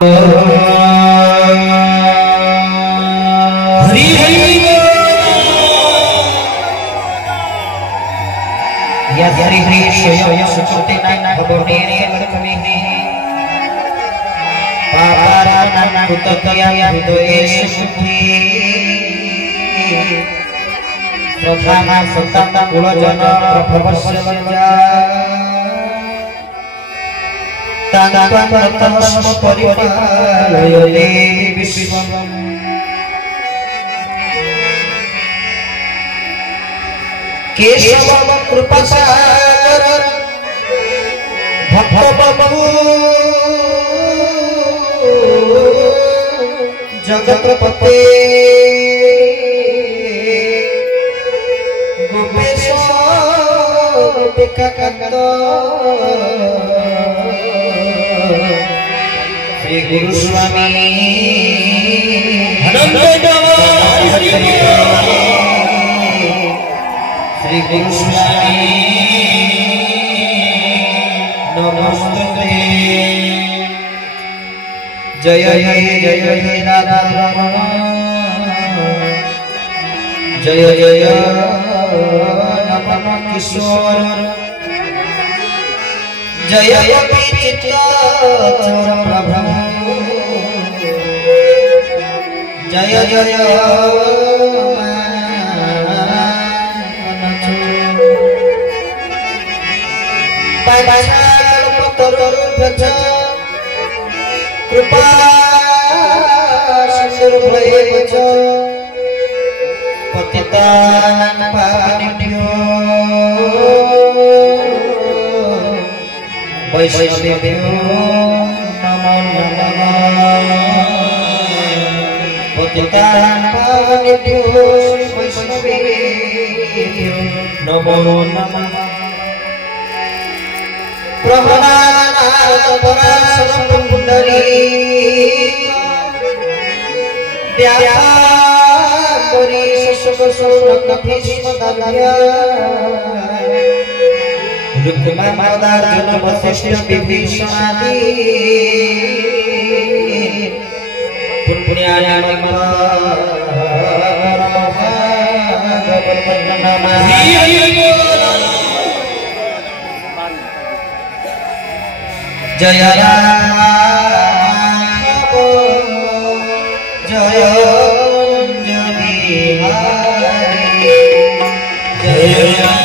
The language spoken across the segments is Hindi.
हरि हरि या हरि हरि शय सुचते नाय खबरने लक्ष्मी पापाराना कुतकिया हृदयेश सुखी प्रधाना संतान कुलजन प्रभवस्य तांगतमस्म परिपालयते विश्वम् केशव कृपासागर भक्तबंधु जगतपते गोपेश टीकाकांत श्री गुरु स्वामी हरि हरि श्री गुरु स्वामी नमस्ते जय जय राधा रमण जय जय नमः किशोर जय चित्तचर प्रभु जय जय कृपा सिंधुर्भयेव च पतितानां पावनेभ्यो वैष्णवेभ्यो नमो नमः पतितानां पावनेभ्यो वैष्णवेभ्यो नमो नमः प्रभवानां पराशरपुण्डरी व्यापारी शशकशौनकभीष्मदल्या रुक्मामदार्जुन वसिष्ठ विभीषणादि जय राम जय अंजनी जय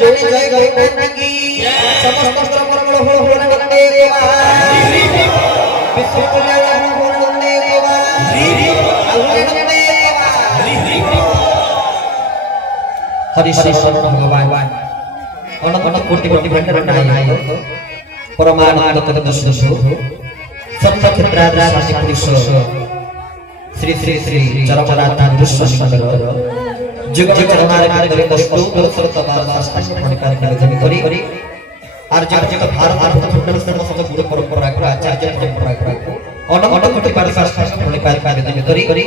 जोने जय गोविंद की समस्त क्रमण हो वंदे विश्व कल्याण हो वंदे हरि शरण भगवान अनंत कोटि कोटि भंडार नाय परमानंद तत्वदर्शी सर्व क्षेत्राद्रा पुरुष श्री श्री श्री चरमनाथ दुष्मंकर जुग जुग हमारे करे दस्तु सरत बारदास निकार जमी करी आर्य जगत भारत खंड सर्व गुरु परंपरा को आचार्य परंपरा को अनंत कोटि बारदास निकार जमी करी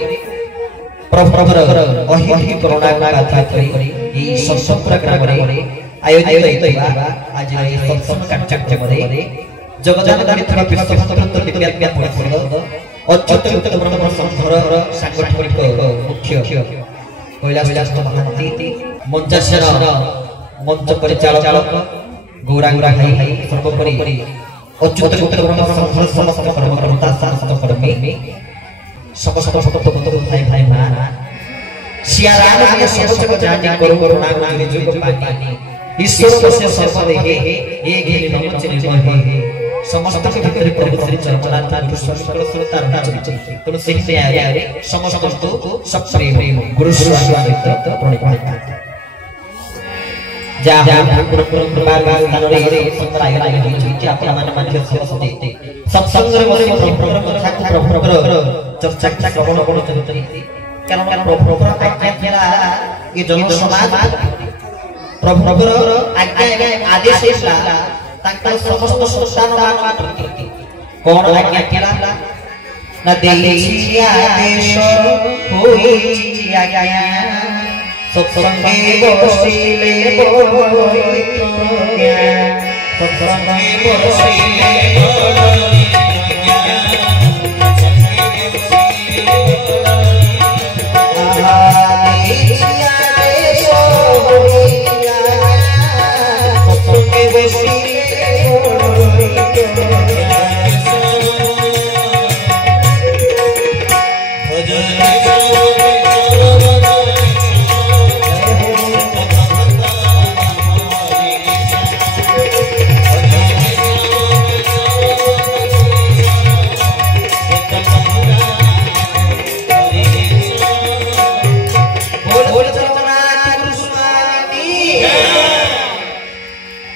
प्रभुर अहि करुणा गाथा करी ई संसंप्र ग्राम रे आयोजित होइबा आज ए सत्संग कार्यक्रम रे जगजात मित्र विश्वभक्त विद्या परिषद अच्युत ब्रह्म संघर सांगठनिक मुख्य कैलाश महांती मंचासेन मंच परिचालक गौरांग भाई सर्वोपरि अच्युत ब्रह्म संघर समस्त कर्मकर्ता समस्त कर्मी समस्त भाई भाई मान सियाराम के सबसे जानी करो करुणा निजुग पानी ईश्वर से सर्वदेहे एक ही नमः निर्महे समस्त के भीतर प्रभु श्री चरणार्थ विश्वासकर श्रोता रचि तो सही से आरे समस्त को सब प्रेम गुरु स्वागत प्रणिपात जा ठाकुर बार बार स्थान रे संतराय लागि जे आपन मन माध्य सरस्वती सत्संग रे प्रभु कथा प्रभु चर्चा श्रवण करते कारण प्रभु आज्ञा थिला ये जन समाज प्रभुर आज्ञा आदेश है तांकर समस्त संस्थान मान प्रति कोन आज्ञा केला न देई आदेश होई आज्ञा सत्संगे बसिले बोलोई प्रज्ञा सत्संगे बसिले बोलोई प्रज्ञा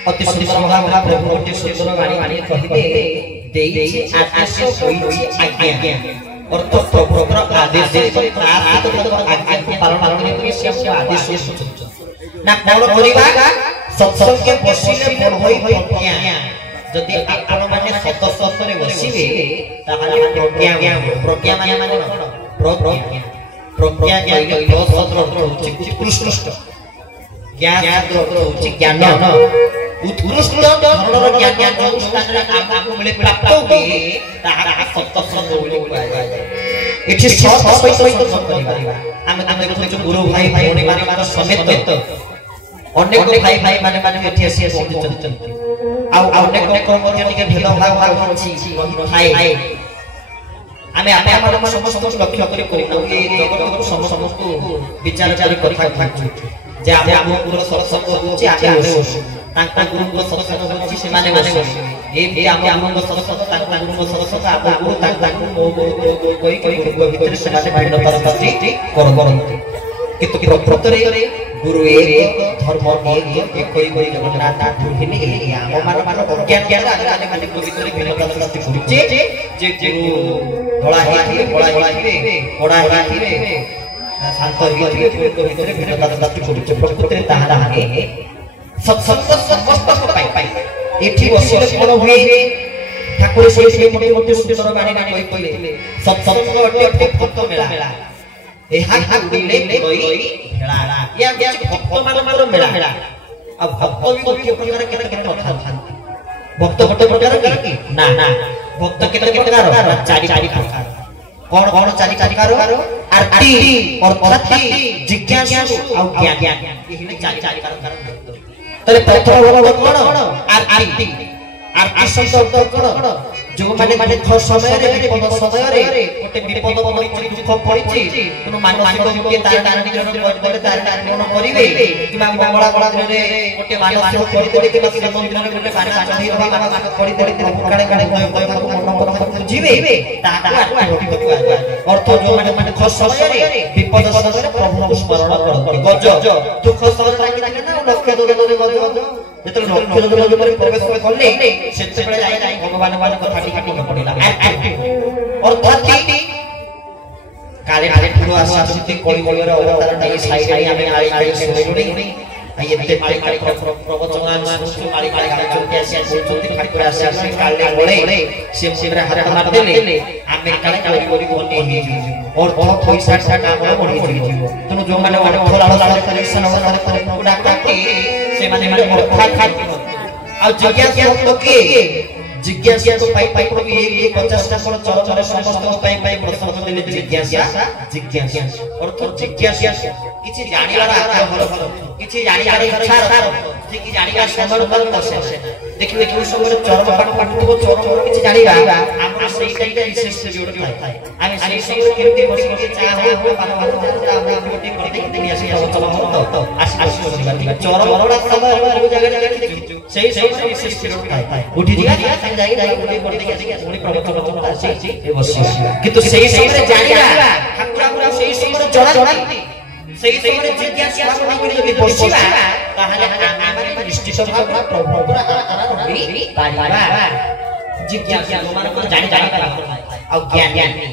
अति सुंदर भाव प्रभु अति सुंदर वाणी कहिते देई आदेश होई आज्ञा अर्थ प्रभुर आदेश प्राप्त आज्ञा पालन करि सब आदेश ना कोन करिबा सत्संग के बसिले बोल होई प्रज्ञा जदि आपण माने सत्संग रे बसिबे ताहाले प्रज्ञा माने प्रज्ञा उत्कृष्ट ज्ञान ज्ञान उत्कृष्ट धरणर ज्ञान जो स्थान रे आपको मिले प्राप्त होगे ताहार सत्संग बोली पाए एठी सत सहित करिबा आमे देखु गुरु भाई भौणी माने समेत अनेक भाई माने एठी आसी पहुंचचंती आ अनेक मध्य टिके भेद भाव अछि भाई आमे समस्त लक्ष्य करी करिना ए जगत समस्त विचार करी जे आमे गुरु सत्संग होछि आमे तांका गुरु को सत्संग होछि से माने ए आमे सत्संग तांका गुरु सत्संग आ गुरु तांका कोई गुरु भीतर से माने भिन्न परस्ती करबरंती किंतु प्रकृतरे गुरु एक धर्म एक कोई जगन्नाथ हिने आम मान ज्ञान आने माने को भीतर भिन्न परस्ती होछि जे गुरु धोळा हे बड़ा हे बड़ा हे शांत हे को भीतर भिन्न परस्ती होछि प्रकृतरे ताहा हे सत्संग समस्त पाई एठी बसिले कोन होई ठाकुर से मोटे सुंदर बाणी कहिले सत्संग अटे भक्त मेला ए हा दिले कोई हेला या भक्त मान मेला अब भक्त भी कोई प्रकार के कथा भक्त प्रकार की ना भक्त केते प्रकार चारि प्रकार कौन चारि प्रकार आरती अर्थात जिज्ञासु आ ज्ञान एही चारि प्रकार तले प्रथम कोन आरती शब्द कोन जो माने दुख समय रे विपद समय रे गोटे विपद पड़िछि दुख पड़िछि कोनो मानसिक के तार निजर करे तार पूर्ण करिवे किबा मंगला मंदिर रे गोटे मानसिक करिते किबा शिव मंदिर रे गोटे मानसिक करिते प्रभु काळे काळे मन बुझिबे ताहा अर्थ जो माने दुख समय रे विपद समय रे प्रभु को स्मरण करते गज दुख समय रे ना लक्ष्य दोले गज जेतले लक्ष्य दोले पर प्रवेश करले सेते बेले जाई भगवान मान कथा टिका पड़िला अर्थात काले काले पुरो आशासित कोई कोई रे अवतार नहीं साइड रे हमें आई आई सुनी ये ते माली काली प्रवचन सुसु माली काली जो के आसी बोलछोती ठाकुर आसी आसी काले बोले से शिवरे हाथ मार देले आमे काले कोई कोई बनी ही और बहुत पैसा सा काम बढ़ी जीव तनु जो माने अर्थ लाल कलेक्शन और गुडा काटी से माने अर्थ खाती आ जिज्ञासा तो के जिज्ञासा तो पाई पाई प्रभु ये 50 टा कोन चरण समस्त पाई पाई प्रश्न देले जिज्ञासा जिज्ञासा अर्थ जिज्ञासा किछि जानिबार आग्रह किछि जानिबार इच्छा जे कि जानिबार समय पर बसे देखि देखि समय चरम पाठ पाठुको चरम किछि जानिबा हमर सेही टाइम विशेष जोड़ थाए आमे सेही समय केमति बसी के चाह हो बार बार आमे गोटे करते देनी आसी चरम तो आसी सुनिबा चरम बड़ा समय जो जगह देखि सेही समय विशेष जोड़ थाए उठी दिया जाई जाई गोटे करते आसी पुनी प्रवचन आसी ए बसी किंतु सेही समय जानिबा ठाकुर सेही समय जणा सेही समय जिज्ञासा भाव करी यदि बसिबा ताहाले आमे निश्चित भाव प्रभु पर आराधना करि पारिबा जिज्ञासा मान को जानि जानि आ ज्ञानी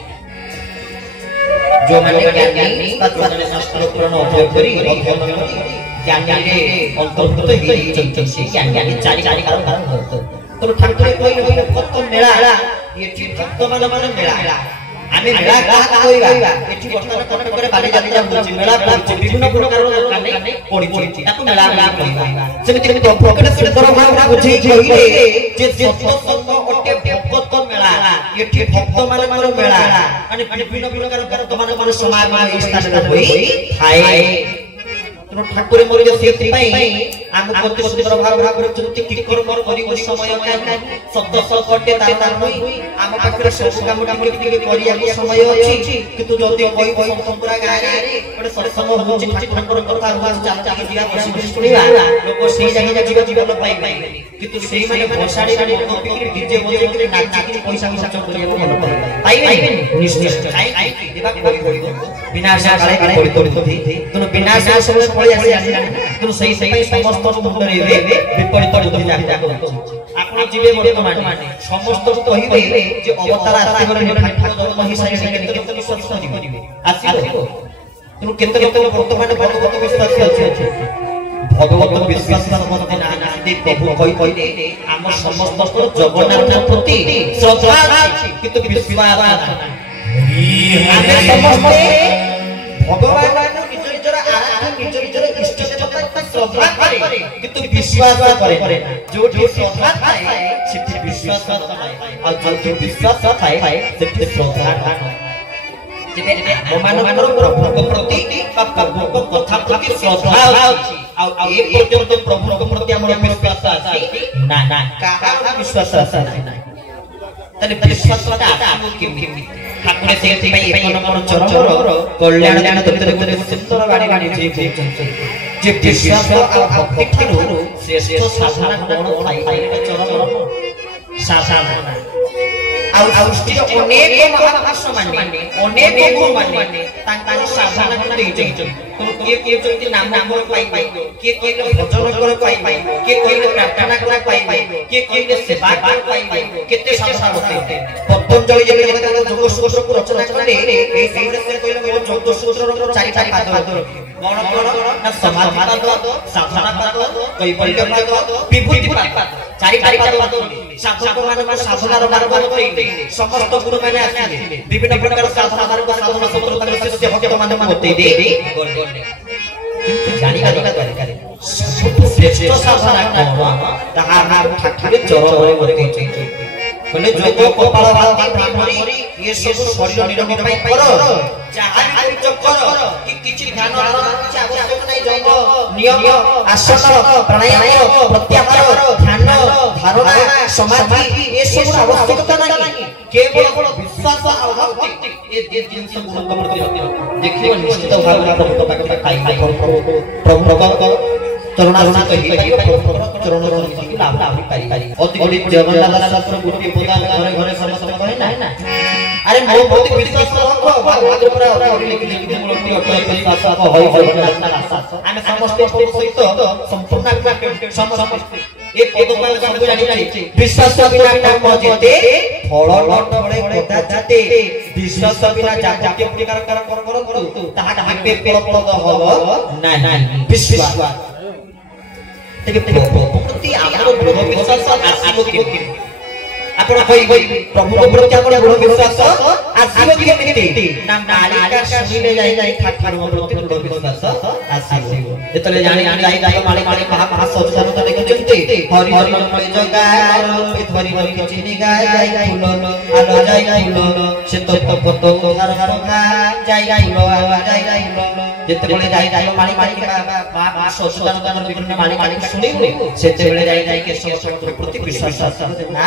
जो माने ज्ञानी तत्वज्ञान शास्त्र पुराण अध्ययन करी अध्ययन करी ज्ञानी रे अंतर्भूत हेई चंचल से ज्ञानी चारि चारि कारण होत तो ठाकुर कोई कत मेला ये भक्त मान मेला आमे मेला का कोइबा एठी वर्तमान कटक करे बाले जाति जा बुझी मेला बुझी विभिन्न प्रकार काने पड़ी पड़ी ताकू मेला कोइबा सेमिति प्रकट सुंदर भाव बुझी कहिले जे सत्य संग ओटे भक्त मेला एठी भक्त मानकर मेला माने विभिन्न प्रकार भक्त मानकर समागम ई स्थान रे होई थाए तो ठाकुर मोर जे सेति पई आम कति सुंदर भाव रे चुति की कर्म करी समय का शब्द सकटे तार होई आम पाखरे सब काम के करिया समय अछि किंतु जति कोई कोई संपूर्ण गाय रे ओटे सत्संग होछि ठाकुर कथा होछि चाल चाल जिया बसी सुनिबा लोक सेही जगह जीव जीवन पाई किंतु सेही माने भोसाड़ी रे लोक बिक्री डीजे बजे के नाची के पैसा खर्च करिया मन पाइबे निश्चित आई देबा कोई विनाश काले कोई तोड़ी तनु विनाश समय पळे आसी तनु सही सही समस्त मुंड रे विपरीत बुद्धि जाता आपण जीवे वर्तमान समस्त कहिबे जे अवतार आसी गरे ठाकुर जन्म हिसाब से केते विश्वास करिवे आसीबो तनु केते वर्तमान भगवत विश्वास अछि भगवत विश्वास समस्त नानादि प्रभु कहि हम समस्त जगन्नाथ प्रति श्रद्धा अछि किंतु विश्वास नाही समस्त भगवान निज निजर आराधना निज निजर इष्ट देवता श्रद्धा करे किंतु विश्वास करे जोठी श्रद्धा थाए सेठी विश्वास थाए आ जोठी विश्वास थाए सेठी श्रद्धा थाए जेबे मानवर प्रभु प्रति प्रभु कथा प्रति श्रद्धा अछि आ ए पर्यंत प्रभु प्रति हमर विश्वास अछि ना ना काहा विश्वास अछि ना तने विश्वास आत्मा केमि ठाकुर सेति पई एक नंबर चरण कल्याण तत्व को सुंदर बाणी बाणी जे विश्वास आ भक्ति ठाकुर श्रेष्ठ साधना कोन पाई चरण साधना आ सृष्टि अनेक महापुरुष माने अनेक गुरु माने तांकानी साधना को देइ छै तो के जति नाम नाम पाई के भजन कर पाई के प्रार्थना कर पाई के सेवा कर पाई केते साधना होते पतंजलि जे जोग सूत्र को रचना करे ए समय से कहले जोग सूत्र रो चारि चारि पाद कोन ना समाधि पाद साधना पाद कैवल्य पाद विभूति पाद चारि चारि पाद साधक मान साधनार मार्ग बतैले समस्त गुरु माने आसीले विभिन्न प्रकार साधना मार्ग साधना संप्रदाय शिष्य भक्त मान बतैले जानि का दरकार श्रेष्ठ साधना कोन ताहा ठाकुर चरण रे बतैले बोले जोग कपाल भाती ब्राह्मणी ये सब शरीर निरोगी पई कर जहां पूजा कर कि କିଛି ଧ୍ୟାନ କିଛି ଆବଶ୍ୟକ ନାହିଁ ଯୋଗ ନିୟମ ଆସନ ପ୍ରାଣାୟାମ ପ୍ରତ୍ୟାହାର ଧ୍ୟାନ ଧାରଣା ସମାଧି ଏ ସବୁ ଆବଶ୍ୟକତା ନାହିଁ କେବଳ ବିଶ୍ୱାସ ଆଉ ଭକ୍ତି ଏ ଜିନିଷ ଗୁଣଙ୍କ ପ୍ରତି ଦେଖିବ ନିଶ୍ଚିତ ଭାବରେ ପ୍ରଭୁଙ୍କ ପାଖରେ ପାଇବେ ପ୍ରଭୁଙ୍କ ଚରଣାରଣା କହିପାରିବ ଚରଣର ନିଧିକୁ ଲାଭ କରିପାରିବ ଅତି ଜଗନ୍ନାଥ ଶାସ୍ତ୍ର ଗୋଟିଏ ପଦ ଘରେ ଘରେ ସମସ୍ତେ କହେ ନା अरे ମୋ ପ୍ରତି ବିଶ୍ୱାସ ରଖ ଭାଗବତ ପୁରା ଅତି ଲିଖିତ ମୂଳଟି ଅଟଳ ବିଶ୍ୱାସ ହୋଇ ଜଗନ୍ନାଥ ଆଶା ଆମେ ସମସ୍ତେ ସହିତ ସମ୍ପୂର୍ଣ୍ଣ ସମସ୍ତେ ଏ ପଦ ପାଇଁ ସବୁ ଜାଣିଛି ବିଶ୍ୱାସ ବିନା କର୍ମ ଯେତେ ଫଳ ନଟଳେ କଦାଚିତ ବିଶ୍ୱାସ ବିନା ଯାବତୀୟ ପ୍ରକାର କର୍ମ କରନ୍ତୁ ତାହା କେବେ ଫଳପ୍ରଦ ହେବ ନାହିଁ ବିଶ୍ୱାସ ତେବେ ପ୍ରଭୁତି ଆମର ଦୃଢ଼ ବିଶ୍ୱାସ ଆସିବ କେମିତି ଆପଣ କହିବେ ପ୍ରଭୁଙ୍କ ପ୍ରତି ଆମର ଦୃଢ଼ ବିଶ୍ୱାସ ଆସିବ କେମିତି ନା ମାଳିକା ଶୁଣିଲେ ଯାଇ ଠାକୁରଙ୍କ ପ୍ରତି ଦୃଢ଼ ବିଶ୍ୱାସ ଆସିବ ଯେତେବେଳେ ଜାଣି ଯାଇ ମାଳି ମାଳି ମହା ସଚେତନତା ଦେଖୁଛନ୍ତି ହରି ହରି ମଳେ ଜଗାର ଧରି ଧରି ଚିନି ଗାଇ ଫୁଲ ଆଲୋ ଯାଇ ଫୁଲ ସେ ତ ଫଟ ଧାର ଧାର ଯାଇ ଯାଇ ଯେତେବେଳେ ଯାଇ ମାଳି ମାଳି ମା ସଚେତନତାର ବିଭିନ୍ନ ମାଳି ମାଳି ଶୁଣିବୁ ସେତେବେଳେ ଯାଇ କେଶବ ପ୍ରତି ବିଶ୍ୱାସ ଆସିବ ନା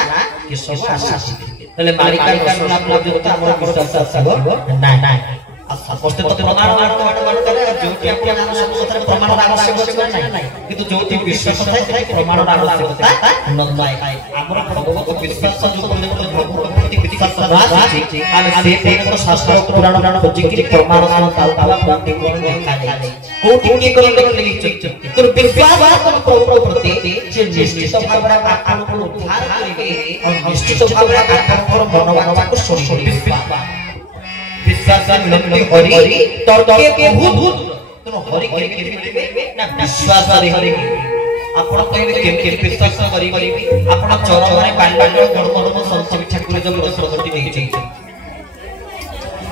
କେଶବ ଆଶା ତାହେଲେ ମାଳିକା ଶୁଣିଲା ପର୍ଯ୍ୟନ୍ତ ଆମର ବିଶ୍ୱାସ ଆସିବ ନା ସମସ୍ତେ ତ ପ୍ରମାଣ କରେ ଯୋଉଠି ଆପଣ ସବୁ କଥାରେ ପ୍ରମାଣର ଆବଶ୍ୟକତା ନାହିଁ କିନ୍ତୁ ଯୋଉଠି ବିଶ୍ୱାସ ଥାଏ ସେଠି ପ୍ରମାଣର ଆବଶ୍ୟକତା ନଥାଏ ଆମର ଭଗବତ ବିଶ୍ୱାସ ଯୋଉ ଭଗବତ ପ୍ରତି ବିଶ୍ୱାସ ଅଛି ଆମେ ସେ ପର୍ଯ୍ୟନ୍ତ ଶାସ୍ତ୍ର ପୁରାଣ ଖୋଜିକି ପ୍ରମାଣ କୋଉଠି କିଏ କରି ଲେଖିଛନ୍ତି କିନ୍ତୁ ବିଶ୍ୱାସ ପ୍ରଭୁଙ୍କ ପ୍ରତି ସେ ନିଶ୍ଚିତ ଭାବରେ ଆପଣଙ୍କୁ ଉଦ୍ଧାର କରିବେ ଆଉ ନିଶ୍ଚିତ ଭାବରେ ଆପଣଙ୍କର ମନୋଭାବକୁ ଶୁଣିବେ विश्वास मिलते हरि तर्के बहुत तुम हरि के मिलबे ना विश्वास हरि आपण कहबे के विश्वास करी आपण चरमरे बालबाल धर्म संत ठाकुर जब प्रगति नहीं छै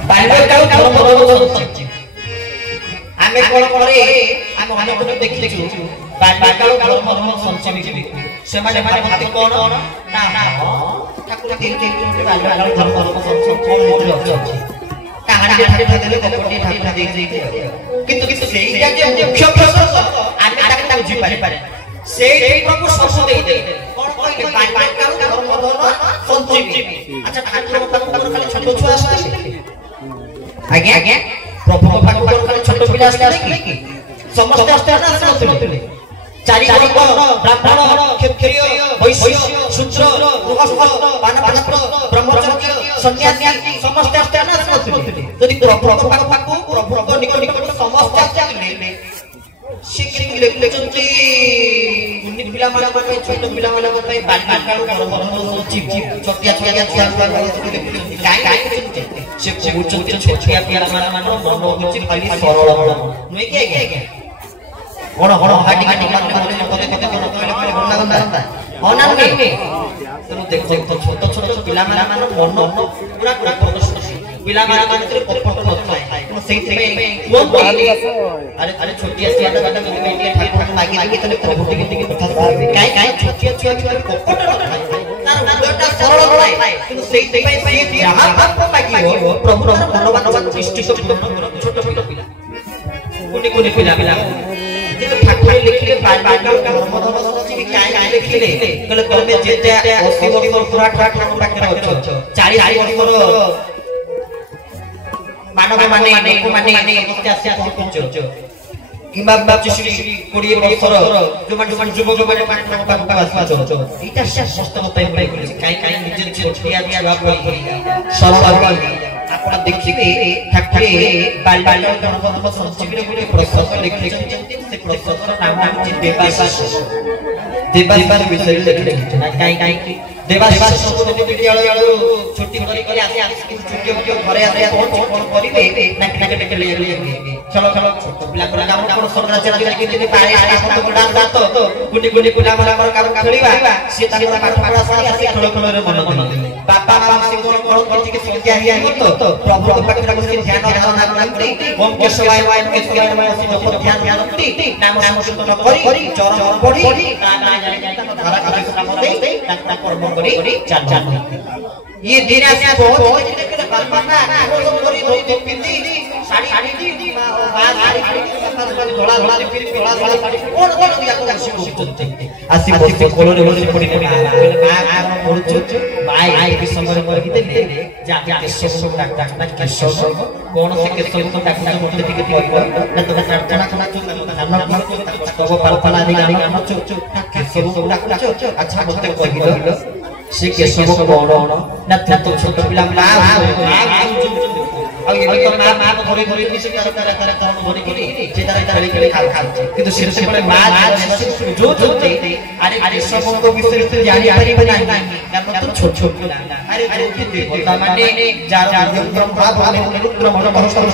बालबाल धर्म संत आमे कोन करे आमे हम को देखिछु बालबाल धर्म संत भी से माने भाबते कोन ना ठाकुर के बालबाल धर्म संत अछि कहानी ठाकुर देले कपटी ठाकुर देई किंतु सेईटा जे मुख्य प्रसंग आमे ताके बुझी पारे सेई प्रभु सब देई कोन कहले बालबाल धर्म संजीवी अच्छा ठाकुर पाखु खाली छोट छुआ आसे आज्ञा प्रभु पाखु खाली छोट पिला आसे कि समस्त आसे ना आसे चारि वर्ग ब्राह्मण क्षत्रिय वैश्य शूद्र गृहस्थ वानप्रस्थ ब्रह्मचारी सन्यासी समस्त आसे ना आसे यदि प्रभु पाखु प्रभु निकट समस्त आसे शिखिंग लेखुचंती उन्नी पिला माला पे छोट पिला माला पे बालबाल धर्म चिप छोटिया छोटिया काय से उच्चते छोटिया पिला माला मन होची खाली सरल नुई के कोन हाटी हाटी कते अनान में तो देखो छोट छोट पिला माला मन पूरा पूरा प्रदर्शन पिला माला मानते कपट नथाय तो सेहि में वो अरे अरे छोटिया सियाटा गाटा में ठाकुर मागी तने प्रभु टिके कथा काय छोटिया छुआ कपट नथाय तार उदयटा सरल नथाय किंतु सेहि में जहां बाप मागी हो प्रभु धन्यवाद दृष्टि सब छोट छोट पिला कोनी पिला किंतु ठाकुर लिखले बालबाल धर्म संजीवी काय लिखले कहले तमे जेते 80 वर्ष पूरा ठाकुर पाखरे अछो 40 वर्ष मानव माने समस्या पहुंचो किबा 25 20 वर्षर जो युवक माने पाखु इटा समस्त मते काय निजे छोटिया दिया बाप सरल आपण देखिबे ठाकुर बालबाल धर्म संजीवी रे प्रसंग लिखिଛନ୍ତି से प्रसंग नाम अछि देवास विषय लिखिले काय देवास संस्कृत विद्यालय छुट्टी करी आसे छुट्टी घरे आसे कोन करिवे नाक टेके ले चलो छोट पिला को काम पर संरचना के दिन पारे आपण तो डाक तो गुडी पिला माला काम खेलिबा से ताका पाठ पढ़ा सारी आसे खेल रे मन देले बापा मामा से कोन के संज्ञा हिया तो प्रभु के पाखरा को ध्यान धारणा करी ओम केशवाय वाय केशवाय से ध्यान रखती नाम संस्कृत करी चरण पढ़ी धारा आदेश नाम दे ताका कर्म करी चाल ये दिन आसे बहुत देखे बालबाल करी पिंदी साड़ी ଧଳା ଧଳା ଧଳା ଧଳା କୋଣ କୋଣ ୟାକୁ କରୁଛନ୍ତି ଆସି ବସି କୋଳରେ ବସି ପଡ଼ିଲେ ମା ପଡୁଛୁ ମା ଏଇ ସମୟରେ କହିଦେଲେ ଯେ ଆଜି କେଶବ ଡାକ୍ତର କେଶବ କୋଣ ସେ କେଶବ ଡାକ୍ତର ମୋତେ ଟିକେ କହିବ ନା ତୋ ପ୍ରାର୍ଥନା ଧାନ ତବ ପ୍ରାର୍ଥନା ଆଦି ଗାନ କେଶବ ଡାକୁଛ ଆଚ୍ଛା ମୋତେ କହିଲ ସେ କେଶବ କୋଣ ନା ତ ଛୋଟ ପିଲା ମା ଆଉ ଏବେ ତ ମା ଘରେ ଘରେ ସେ ତାର କଣ ଧରି କରି ସେ ତାର ଖେଳି ଖାଉଛି କିନ୍ତୁ ସେତେବେଳେ ମା ଯୋଉଛନ୍ତି ଆରେ ସବୁଙ୍କ ବିଷୟରେ ଜାଣି ପାରିବେ ନାହିଁ କାରଣ ତ ଛୋଟ ଛୋଟ ପିଲା ଆରେ ଦେବତା ମାନେ ଯାର ବ୍ରହ୍ମା ରୁଦ୍ର ମହାମହୋତ୍ସବ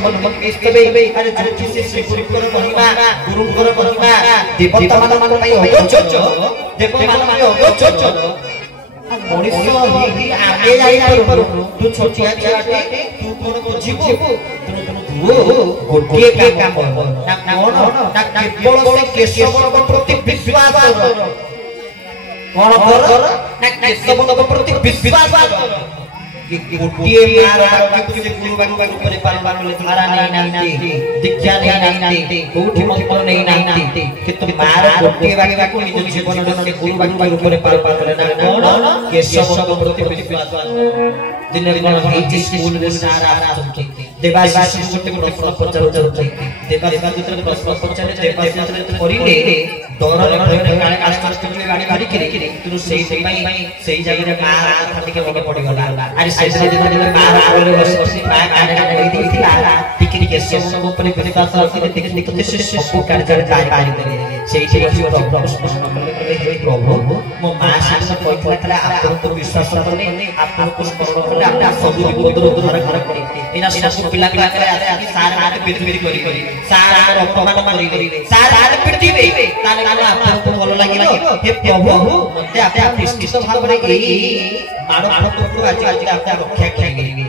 ଆରେ ଜ୍ୟୋତିଷୀ ଶ୍ରୀ ଗୁରୁଙ୍କର ମହିମା ଗୁରୁଙ୍କର ମହିମା ଦେବତା ମାନଙ୍କ ପାଇଁ ଅଗୋଚର ଦେବତା ମାନେ ଅଗୋଚର ମଣିଷ ଆମେ ଜାଣିପାରୁନୁ ତୁ ଛୋଟିଆ ଛୁଆଟେ ତୁ କଣ ବୁଝିବୁ ଗୋଟିଏ କାମ ନା କଣ ନା କେବଳ ସେ କେଶବଙ୍କ ପ୍ରତି ବିଶ୍ୱାସ କଣ କର ନା କେଶବଙ୍କ ପ୍ରତି ବିଶ୍ୱାସ ଗୋଟିଏ ମାର ବାକ୍ୟକୁ ସେ ଗୁରୁବାରୁ ଉପରେ ପାରିଲେ ଧାରା ନେଇନାହାନ୍ତି ଦୀକ୍ଷା ନେଇନାହାନ୍ତି କୋଉଠି ମନ୍ତ୍ର ନେଇନାହାନ୍ତି କିନ୍ତୁ ମାର ଗୋଟିଏ ବାକ୍ୟକୁ ନିଜ ଜୀବନରେ ସେ ଗୁରୁବାରୁ ଉପରେ ପାରିଲେ ନା କଣ କେଶବଙ୍କ ପ୍ରତି ବିଶ୍ୱାସ ଦିନେ କଣ ହେଇଛି ସ୍କୁଲରେ ସାର୍ ଆସୁଛନ୍ତି ଦେବାଶିଷ ଗୋଟେ ପ୍ରଶ୍ନ ପଚାରୁଛନ୍ତି ଦେବାଶିଷ ଯେତେବେଳେ ପ୍ରଶ୍ନ ପଚାରେ ଦେବାଶିଷ କରିଲେ ଡରରେ ଭୟରେ କାଳେ ଆଶ୍ଚର୍ଯ୍ୟ ଗାଡ଼ି ଧରିକିରି କିନ୍ତୁ ସେଇଥିପାଇଁ ସେଇ ଜାଗାରେ ମା କଥା ଟିକେ ମନେ ପଡ଼ିଗଲା ଆରେ ସେଇ ଦିନ ମା ଆଗରେ ବସି ମା ଗାଡ଼ିରେ ନେଇଥିଲା ଟିକେ ଟିକେ କେଶବ ଉପରେ ବିଶ୍ୱାସ ରଖିଲେ ଟିକେ ଟିକେ ସେ ସବୁ କାର୍ଯ୍ୟରେ ପାରିଦେଲେ ସେଇଠି ବସି ପ୍ରଶ୍ନ କଲେ ହେ ପ୍ରଭୁ ମୋ ମା ସାଙ୍ଗେ କହିଥିଲା ଆପଣଙ୍କୁ ବିଶ୍ୱାସ କଲେ ଆପଣଙ୍କୁ ସ୍ମରଣ କଲେ ଆପଣ ସବୁ ବିପଦରୁ ଘର ଘର କରି ଏନା ସବୁ ପିଲା ସାର୍ ମାନେ ବିରବିରି କରି ସାର୍ ଅପମାନ କରିଲେ ସାର୍ ପିଟିବେ ତାହେଲେ ଆପଣଙ୍କୁ ଭଲ ଲାଗିବ ହେ ପ୍ରଭୁ ମୋତେ ଆପଣ ନିଶ୍ଚିତ ଭାବରେ ଏଇ ମାଡ଼ ପଟରୁ ଆଜି ଆପଣ ରକ୍ଷା କରିବେ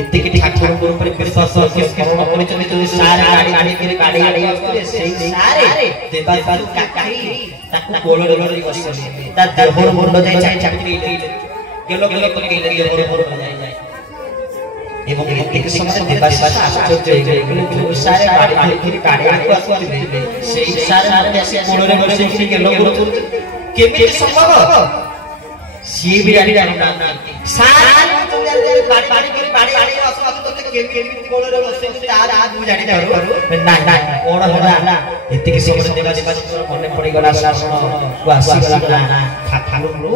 ଏତିକି ଠାକୁରଙ୍କ ଉପରେ ବିଶ୍ୱାସ ସ୍ମରଣ କରିଛନ୍ତି ସାର୍ ଗାଡ଼ି ଆସୁଥିଲେ ସେଇ ସାର୍ ଦେବାଶିଷ କାକାଇ ତାକୁ କୋଳରେ ବସିଲେ ତା ଦେହର ମୁଣ୍ଡ ଯାଇ ଚାକିରି ଗେଲ ଗେଲ କରି ଦେହର ମୁଣ୍ଡ ଯାଇ এবং এদিকে সময় দেবাশিষ আশ্চর্য হয়ে গেল যোগ সারে গাড়ি আসুଥିଲେ সেই সারে আসি কোଳରେ বসে গেল কেমিতি সম্ভব ସିଏ ବି ଜାଣିନାହାନ୍ତି ସାର୍ ବାଡ଼ି ଆସୁ କେମିତି କୋଳରେ ବସେଇଛି ତାର ମୁଁ ଜାଣିପାରୁ ନା କଣ ହେଲା ଏତିକି ସମୟରେ ଦେବାଶିଷ ମନେ ପଡ଼ିଗଲା ଶାସନକୁ ଆସିଗଲା ଠାକୁରଙ୍କୁ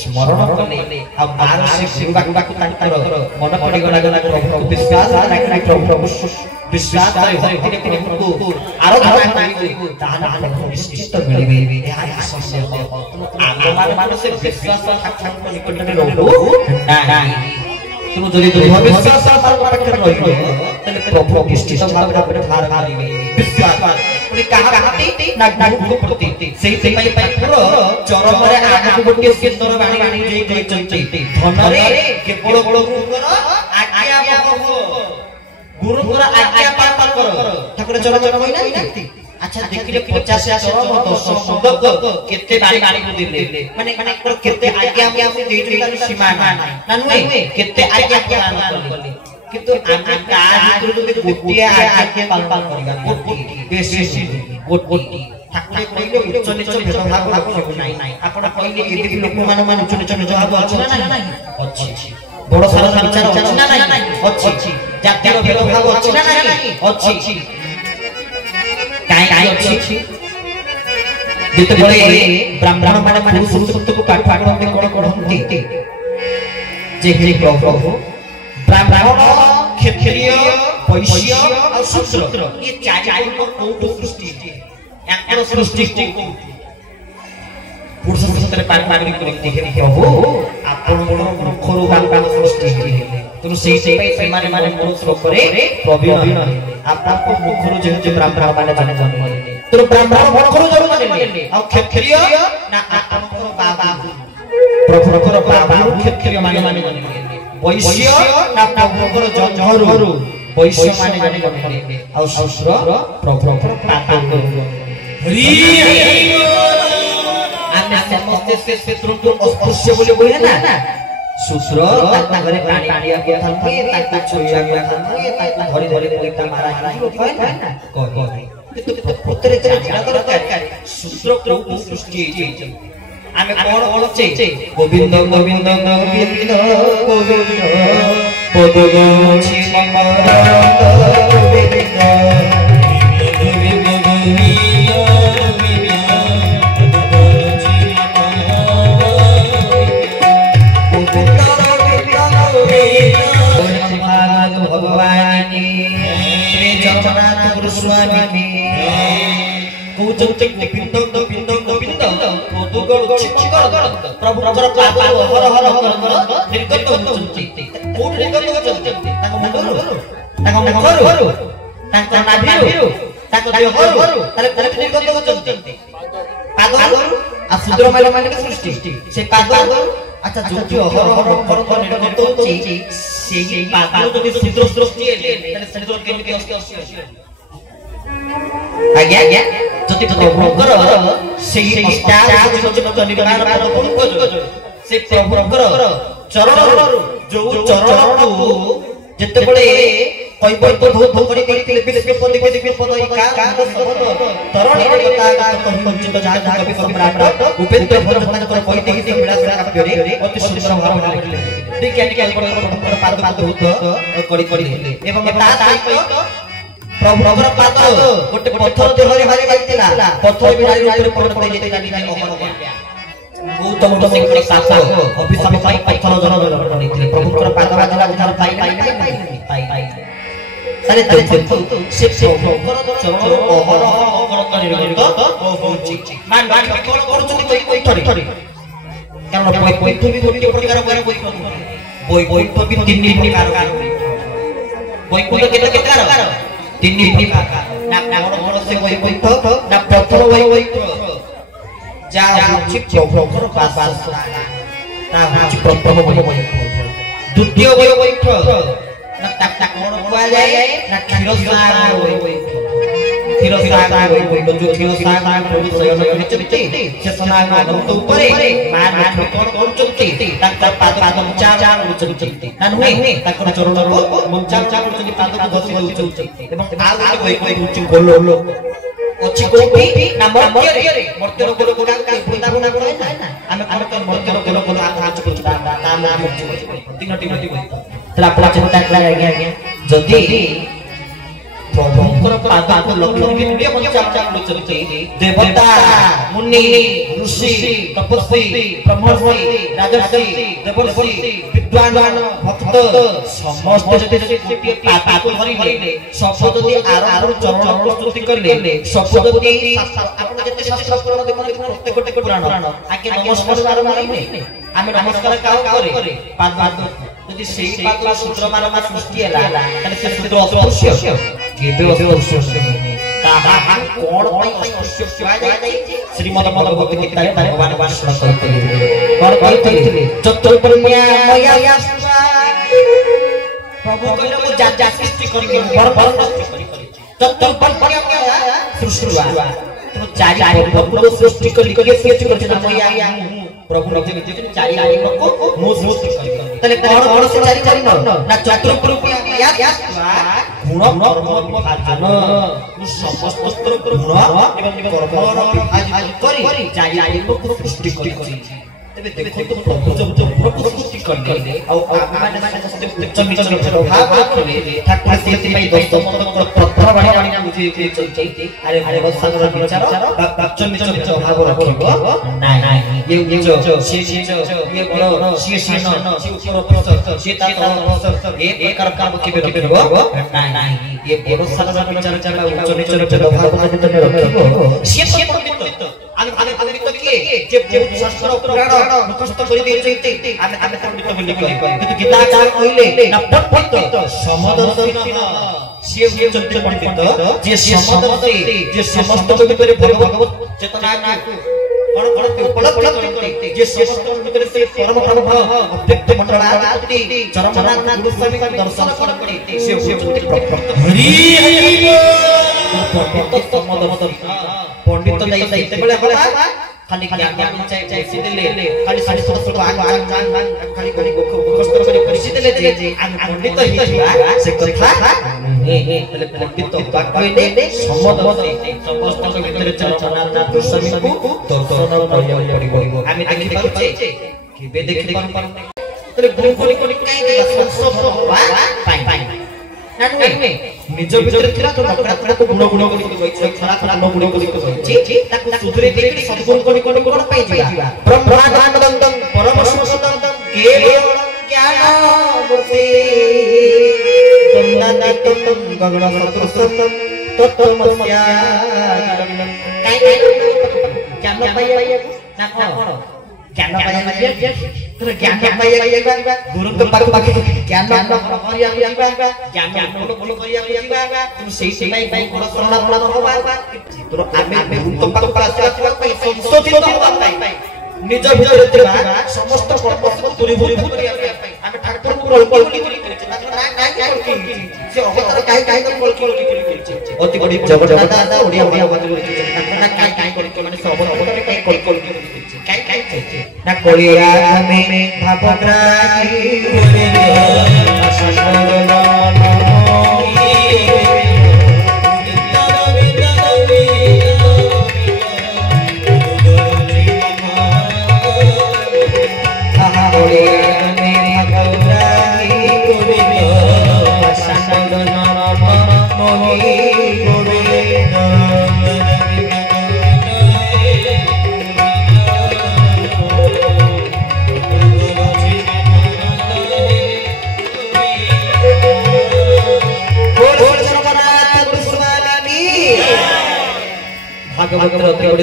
ସ୍ମରଣ କଲେ ଆଉ ମାର ସେ ଗୁରୁବାକୁ ତାଙ୍କର ମନେ ପଡ଼ିଗଲା ପ୍ରଭୁଙ୍କୁ ବିଶ୍ୱାସ ପ୍ରଭୁ विश्वास प्रभु आराधना करिबो ताहाना प्रभु निश्चित मिलिबे ଏହା ସତ୍ୟ ଆମ से विश्वास ଠାକୁରଙ୍କ ନିକଟରେ ରହିବ ନାହିଁ तुम যদি দৃঢ় বিশ্বাস তার পাখে রহিব তাহলে প্রভু নিশ্চিত ভাবে ধার মারিবে বিশ্বাস পুনি কাহা কাহাতি না গুরু প্রতি সেই পাই পুরো চরমরে আগକୁ ଗୋଟିଏ ସୁନ୍ଦର ବାଣୀ ଦେଇଛନ୍ତି ଧନରେ କେବଳ ଗୁରୁଙ୍କର ଆଜ୍ଞା गुरुपुर आज्ञा पालन करो ठाकुर चरण कहनांती अच्छा देखिले 50 चरण 10 संदक केते बाणी दिले माने केते आज्ञा हम देइतुला सीमा ना नुए केते आज्ञा पालन करले किंतु आमे का भितर जदि गोटिया आज्ञा पालन करिया गोटी बेसी गोटी ठाकुर कहले उच्च नीच भेदभाव रखिबो नाही आपण कहले एदिबी लोक मान उच्च नीच भेदभाव अछि ना नाही अछि बड़ सारा विचार अछि ना नाही अछि जातीय भेदभाव अछि ना नाही अछि काई अछि जेते बळे ब्राह्मण माने पुरुषत्व को पाठ करते कोन हंती जे हे प्रभु ब्राह्मण क्षत्रिय वैश्य और शूद्र ये चारि को कोट सृष्टि एकरो सृष्टि को पुरुष सत्तर पाठ करते हे प्रभु आपण मुखरो गान सृष्टि हेले तुम सेई माने मनुष्य रूपरे प्रवीण आपको मुखरो जे ब्राह्मण माने जन्म लेले तो ब्राह्मण मुखरो जन्म लेले आ क्षत्रिय ना आपनको बाबा प्रभुकर बाबा क्षत्रिय माने जन्म लेले वैश्य ना प्रभुकर जन्मरु वैश्य माने जन्म लेले आ शूद्र प्रभुकर पापा हरि हरि आने समस्त से शत्रु को अस्पृश्य बोले कहे ना ଶୁଶ୍ର ତାଙ୍କ ଘରେ ପାଣି ଆଣିବାକୁ ଥାନ୍ତି ତାଙ୍କୁ ଛୁଇଁବାକୁ ଥାନ୍ତି ତାଙ୍କୁ ଧରି ଧରି ପଇତା ମାରା ହେଇଯିବ କହେ ନା କହେ କିନ୍ତୁ ପ୍ରକୃତରେ ଜାଣିବା ଦରକାର ଶୁଶ୍ର କୋଉ ସୃଷ୍ଟି ହେଇଛି ଆମେ କଣ କହୁଛେ ଗୋବିନ୍ଦ ଗୋବିନ୍ଦ ଗୋବିନ୍ଦ ଗୋବିନ୍ଦ ପଦ ଗଉଛି ମଙ୍ଗଳ ଗୋବିନ୍ଦ ଗୋବିନ୍ଦ भगवानी श्री जगन्नाथ गुरु स्वामी गोविंद गोविंद गोविंद प्रभु हर हर निर्गत होचंती कोड निर्गत होचंती ताको मुंडरू ताको नाभिरू ताको देहरू ताले निर्गत होचंती पागल आ सुद्र माने सृष्टि से पागल अच्छा जो हर हर निर्गत होची सेही पागल যদি সুদ্র সৃষ্টি এলে তাহলে সুদ্র কেমিতি আসছে আজ্ঞা আজ্ঞা যদি প্রভুଙ୍କର সেই অষ্টাদশ নির্মাণ পঙ্কজ ସେ ପ୍ରଭୁଙ୍କର ଚରଣରୁ ଯୋଉ ଚରଣକୁ ଯେତେବେଳେ কৈবর্ত ধৌত করে করিতে বিশ্বপতি বিশ্বপদ একান্ত শব্দ তরণী কথা কহি বঞ্চিত যাহা কবি সম্রাট উপেন্দ্র ভঞ্জ তাঙ্কর কইতে গীতে বিলাসিতা কাব্যরে অতি সুন্দর ভাবে লিখিলে বিজ্ঞানী প্রভুଙ୍କର ପାଦ ଧୌତ କରି କରି ଏବଂ ତା ସହିତ ପ୍ରଭୁଙ୍କର ପାଦ ଗୋଟେ ପଥର ଦେହରେ ମାରି ଯାଇଥିଲା ପଥର ବିରାଡ଼ି ଉପରେ ପରିଣତ ହୋଇଯାଇଥିଲା ନିଜେ ଅହରଜ୍ଞା ଗୌତମ ଋଷିଙ୍କର ଶାପ ଅଭିଶାପ ପାଇଁ ପଥର ଜନ କରିଥିଲେ ପ୍ରଭୁଙ୍କର ପାଦ ବାଜିଲା ଉଦ୍ଧାର ପାଇ তারে দেখন্তু সে প্রভুଙ୍କର চরণରୁ ଅହର ଅଗଣତ ନିର୍ଗତ ହୋଉଛି ମାନ ମାନ କଣ କରୁଛନ୍ତି ବୈକୁଣ୍ଠରେ କାରଣ ବୈକୁଣ୍ଠ ବି ଗୋଟେ ପ୍ରକାର ବୈକୁଣ୍ଠ ବି ତିନି ପ୍ରକାର ବୈକୁଣ୍ଠ କେତେ ପ୍ରକାର ତିନି ପ୍ରକାର ନା କଣ କଣ ସେ ବୈକୁଣ୍ଠ ନା ପ୍ରଥମ ବୈକୁଣ୍ଠ ଯାହା ହେଉଛି ପ୍ରଭୁଙ୍କର ବାସସ୍ଥାନ ତା ହେଉଛି ପ୍ରଥମ ବୈକୁଣ୍ଠ ଦ୍ୱିତୀୟ ବୈକୁଣ୍ଠ ना तक कौन हुआ जाए ना क्षीरसागर वैकुंठ क्षीरसागर वैकुंठ जो क्षीरसागर प्रभु स्वयं कहते शेषनाग अनंत ऊपरे मान कौन कौन चलते तक पाद पाद मुचा उचलते ना हुए तक चरण को मुचा उचलते पाद को धसी उचलते एवं आ वैकुंठ गोलो अछि कोठी ना मर्त्य गोलो गोला का बुना बुना करे ना आमे तो मर्त्य गोलो गोलो हाथ को नाम नाम तीनोटी तला अपना चिंता करा आज्ञा जदि प्रभुଙ୍କର ପାଦକୁ ଲକ୍ଷ୍ୟ କରି ପଞ୍ଚାଚାର ଚରିତେ ଦେବତା ମୁନି ଋଷି ତପସ୍ୱୀ ବ୍ରହ୍ମର୍ଷି ରାଜର୍ଷି ଦେବର୍ଷି ବିଦ୍ୱାନ ଭକ୍ତ ସମସ୍ତେ ଯଦି ଗୋଟିଏ ପାଦକୁ ଧରିଲେ ସବୁ ଯଦି ଆରମ୍ଭରୁ ଚରଣ ପ୍ରସ୍ତୁତି କରିଲେ ସବୁ ଯଦି ଆପଣ ଯେତେ ଶାସ୍ତ୍ର ଦେଖନ୍ତି ପ୍ରତ୍ୟେକଟି ପୁରାଣ ଆଗେ ନମସ୍କାର ମାରିଲେ ଆମେ ନମସ୍କାର କାହା করে ପାଦ যদি সেই পাদর সূত্রমার মা সৃষ্টি ହେଲା তাহলে সে সূত্র অস্পর্শ্য কেবে অস্পর্শ্য তাহা কোন পাই অস্পর্শ্য হয়ে যাইছে শ্রীমদ ভগবত গীতারে ভগবান বাসনা করতে কোন কইଥିଲେ চতুর্বর্ণ্য ময়া প্রভু কইলে মু যা যা সৃষ্টি করি বর্ণ সৃষ্টি করি চতুর্বর্ণ্য সৃষ্টি हुआ तो चारि बर्ण सृष्टि करी सृष्टि करছে ময়া प्रभु নিজে নিজে চারি আইনকো মু সৃষ্টি করি তাহলে কোন কোন সে চারি চারি না চতুর্বর্ণ্য ময়া গুণ কর্ম বিভাজন সমস্ত গুণ এবং কর্মর বিভাজন করি চারি আইনকো সৃষ্টি করি तबे देखो प्रभु जब प्रभु सृष्टि करले आ आमाने समस्त चमिचर प्रभाव रखले ठाकुर सेति पई दस पत्थर बाणी बाणी बुझे चलते अरे अरे सागर विचार चमिचर प्रभाव रखिबो नाही नाही ये जो से ये बड़ से न से ऊपर से ता एक प्रकार काम केबे रखिबो नाही नाही ये बड़ सागर विचार चमिचर प्रभाव रखिबो से पंडित आगे आगे आगे के जे शास्त्र पुराण मुखस्थ কৰি দিয়েছে আমি পণ্ডিত বলি কই কিন্তু গীতা কার কইলে না পণ্ডিত সমদর্শন সিয়ে হচ্ছে পণ্ডিত যে সমদর্শী যে সমস্ত ভিতরে ভগবত চেতনা কোন কোন উপলব্ধি করতে যে সমস্ত ভিতরে সে পরম ব্রহ্ম অব্যক্ত মন্ডলাধিপতি চরমনাথ গুরু স্বামী দর্শন করতে সে হচ্ছে হরি হরি পণ্ডিত সমদর্শী পণ্ডিত যাইতে বেলে হলা खाली ज्ञान चाहे सिद्धले खाली सारी सब आग खाली कष्ट करे परिस्थिति ले जे पंडित हिबा से कथा तले पंडित बाक कइले समस्त भितर चरणानाथ गोस्वामी को दर्शन करिया पड़िबो आमे देखि पाउछे केबे देखि पाउछे तले गुण कोन काई संसद होबा पाई नानुए निज भितर थिला तो नकारात्मक गुण करि कहै खरा खरा गुण करि कहै ताकु सुधरे देखि सद्गुण करि कोन पाई जिबा ब्रह्मानंदं परम सुखदं केवल ज्ञान मूर्ति तन्नादितं गगन सदृशं तत्तमस्या काई ज्ञान पाइया ना कोन ज्ञान पाइया तर ज्ञान पाइया गुरु तो पाके ज्ञान करिया जिबा ज्ञान बोलो करिया जिबा तुम सेई पाई गुरु शरण होबा तोर आमे गुरु तो पाके पाई संशोधित होबा पाई निज भितर थिबा समस्त कर्म दूरीभूत करिया पाई आमे ठाकुर को कल करी ना काई से अवतार काई करी अति बड़ी जबरदस्त ओडिया बदल ना काई करी माने सब अवतार काई कल काई ना कोलिया में भावग्राही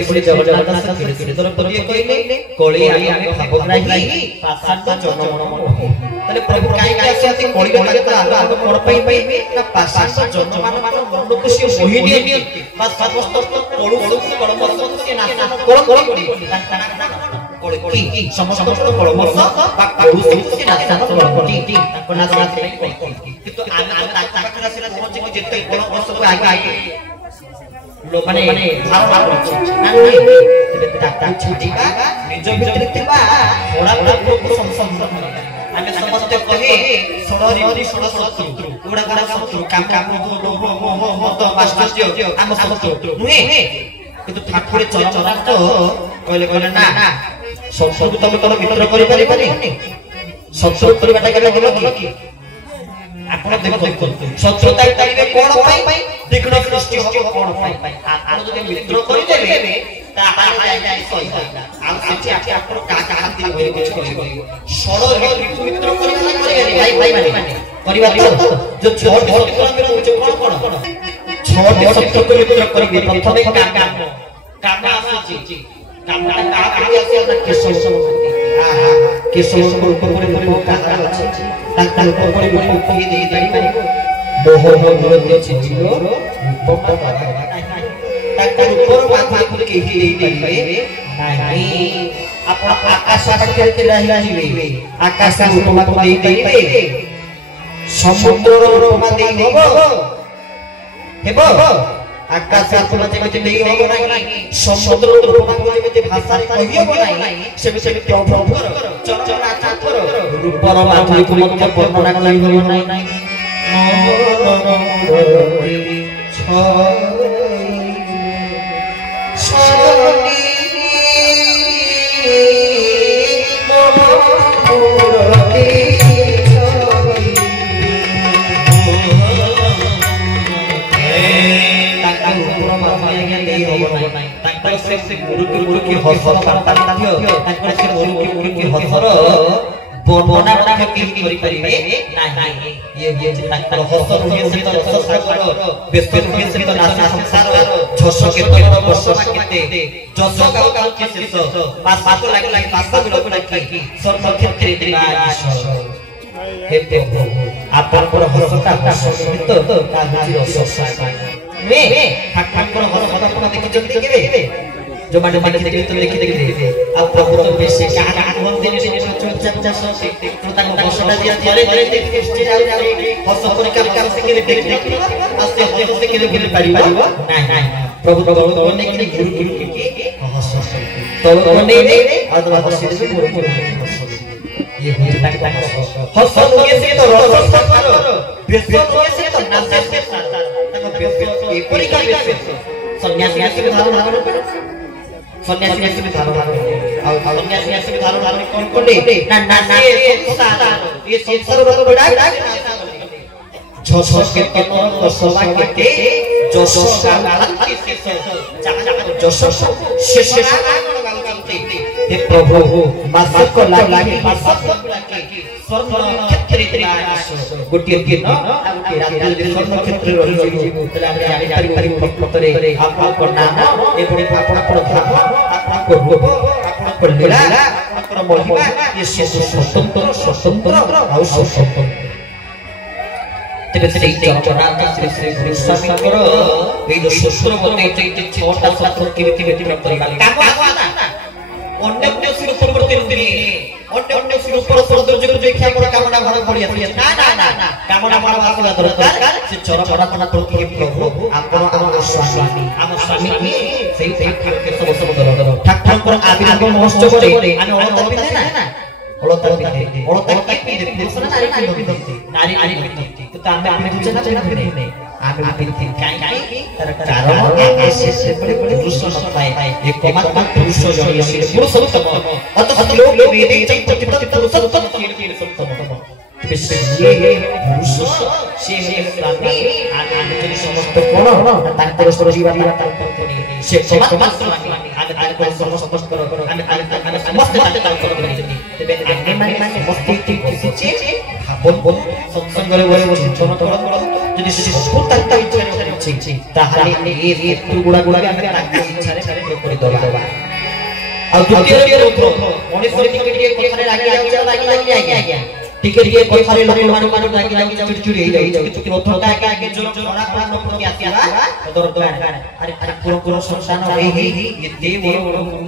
बड़ी जबरदस्त सिद्धर पदिए कइले कोली आगे भावग्राही पाषाण जनमन तले प्रभु काई काई से कोली लागे त आगे मोर पई ना पाषाण जनमन मन को से मोहिनी बस समस्त पड़ू कड़म से नाशा कोली कोली समस्त कड़म पाखु से नाशा कोली ताको नाशा किंतु आगे ताकरा से समझ के जेते कोन सब आगे लोग माने धारणा करछि ना तबे ताता छुटिबा निज भितर थिबा थोड़ा लोग संसंग आमे समस्त कहे सड़री सड़ शत्रु उडा गडा शत्रु काम मत मास्टर्य आम शत्रु नुहे किंतु ठाकुर चरण तो कहले ना शत्रु तमे तोर मित्र करि पारिबनी शत्रु परिबाटा केले गेलो कि आपण देखो शत्रुता करिवे कोन पाई देखनो सृष्टि हो कोन पाई आपण जदि मित्र करि देबे ताहा जाय सही आ सेठी आके आपण का हाथी होय किछ करिबो सड़ो मित्र करिवे भाई माने परिवार तो जो छोट शत्रु में होचे कोन छोट शत्रु को मित्र करिवे प्रथमे काम आसी कामटा का आसी ना केशव केशव को ऊपर का अछि ताका ऊपर को दे पारिबो मोह विरोध छिजिरो रूपम ताका ऊपर माथा को के दे पारिबे नाही आपण आकाश पकड़ते रहिबे आकाश उपमा को दे पारिबे समुद्र उपमा दे हेबो आकाश उपमा जेते दे होबो नाही समुद्र उपमा को जेते भाषा कहिबो नाही से प्रभु चरण आचार रूपर माधुरी को मध्य वर्णना करि होबो नाही गुरु की हसर हसर वर्णना के करि परिबे नाही ये ताकर हसर होय से तो रससागर बेस्पेर से तो नासा संसार झस के तो वर्षमा केते जस गाव के शेष पास लागे पास लोक लागे सर्व क्षेत्रे त्रिवास हे प्रभु आपन हसता संस्कृत ता होची रससागर में ठाकुर हर हर देखि देखिबे जो माने माने देखि अब प्रभु तो बेसे का आगमन दिन से चर्चा से पुता को बसटा दिया थरे थरे स्टेज आ हस परिका से के देख आस्ते आस्ते से के पारिबो नहीं प्रभु तो ने गुरु के हस ତଳକୁ ନେଇ ଆଉ ତମ ହସିଲେ ମୋର ये हस लगे से तो रस करो बेस लगे से तो नाचे से तक बेस ए परिका बेस सन्यासी से धारण सन्यासी से धारण और सन्यासी से धारण कौन कोले ना नाचे ये संसार को बड़ा जोश के तन रसवा के जोश का हल्की से जहां जोश शेष हे प्रभु मासक को लागी मासक स्वर्ण क्षेत्र गोटे दिन गोटे रात्रि स्वर्ण क्षेत्र रही जीवो तले आमे पारी भक्तरे आपको नाम एपरि आपण धाम आपको रूप आपको लीला आपको महिमा ये स्वतंत्र स्वतंत्र और स्वतंत्र तेरे श्री जगन्नाथ श्री श्री गुरु स्वामी करो ए जो सूत्र बोलते जे छोटा सात्र के प्राप्त करिबा काम आवा अन्य अन्य सिर परिवर्तन दिने अन्य अन्य सिर ऊपर सौंदर्य को देखिया पर कामना भर पड़ी आसी ना ना ना कामना भर आसीबा दरकार से चरचरातना प्रति प्रभु आपण हम स्वामी की सही सही के सब सब दर ठाकुर आविर्भाव महोत्सव रे आमे अलता पिने ना अलता पिने देखना नारी नारी तो आमे आमे दूसरा ना पिने आमे पिने काई तर कारण ऐसे बड़े बड़े पुरुष नଥାଏ एक मात्र पुरुष जणिय पुरुषोत्तम अतः लोग वेदे चित्त पुरुषोत्तम कीर्ति सत्तम ये पुरुष से स्वामी आनंद समस्त कोण तांकर जीवन से समस्त स्वामी आगे तांकर समस्त आमे समस्त तांकर तेबे आमे माने मस्ती बसिचे भाबन सत्संग रे बोले चिंतन कर যদি সত্যতা ইচ্ছা আছে তাহলে এই গুড়া গুড়া আমি তাকে ইচ্ছারে করে দেবা আর দ্বিতীয় মনুষ্য টিকে কথারে লাগি আজ্ঞা টিকে কথারে লোক মান লাগি চিড়চিড়ি হই যাই প্রথমটা আগে জোর জোড়া প্রাণ প্রতি আসিয়া দরদ আরে পুরো সংসান এই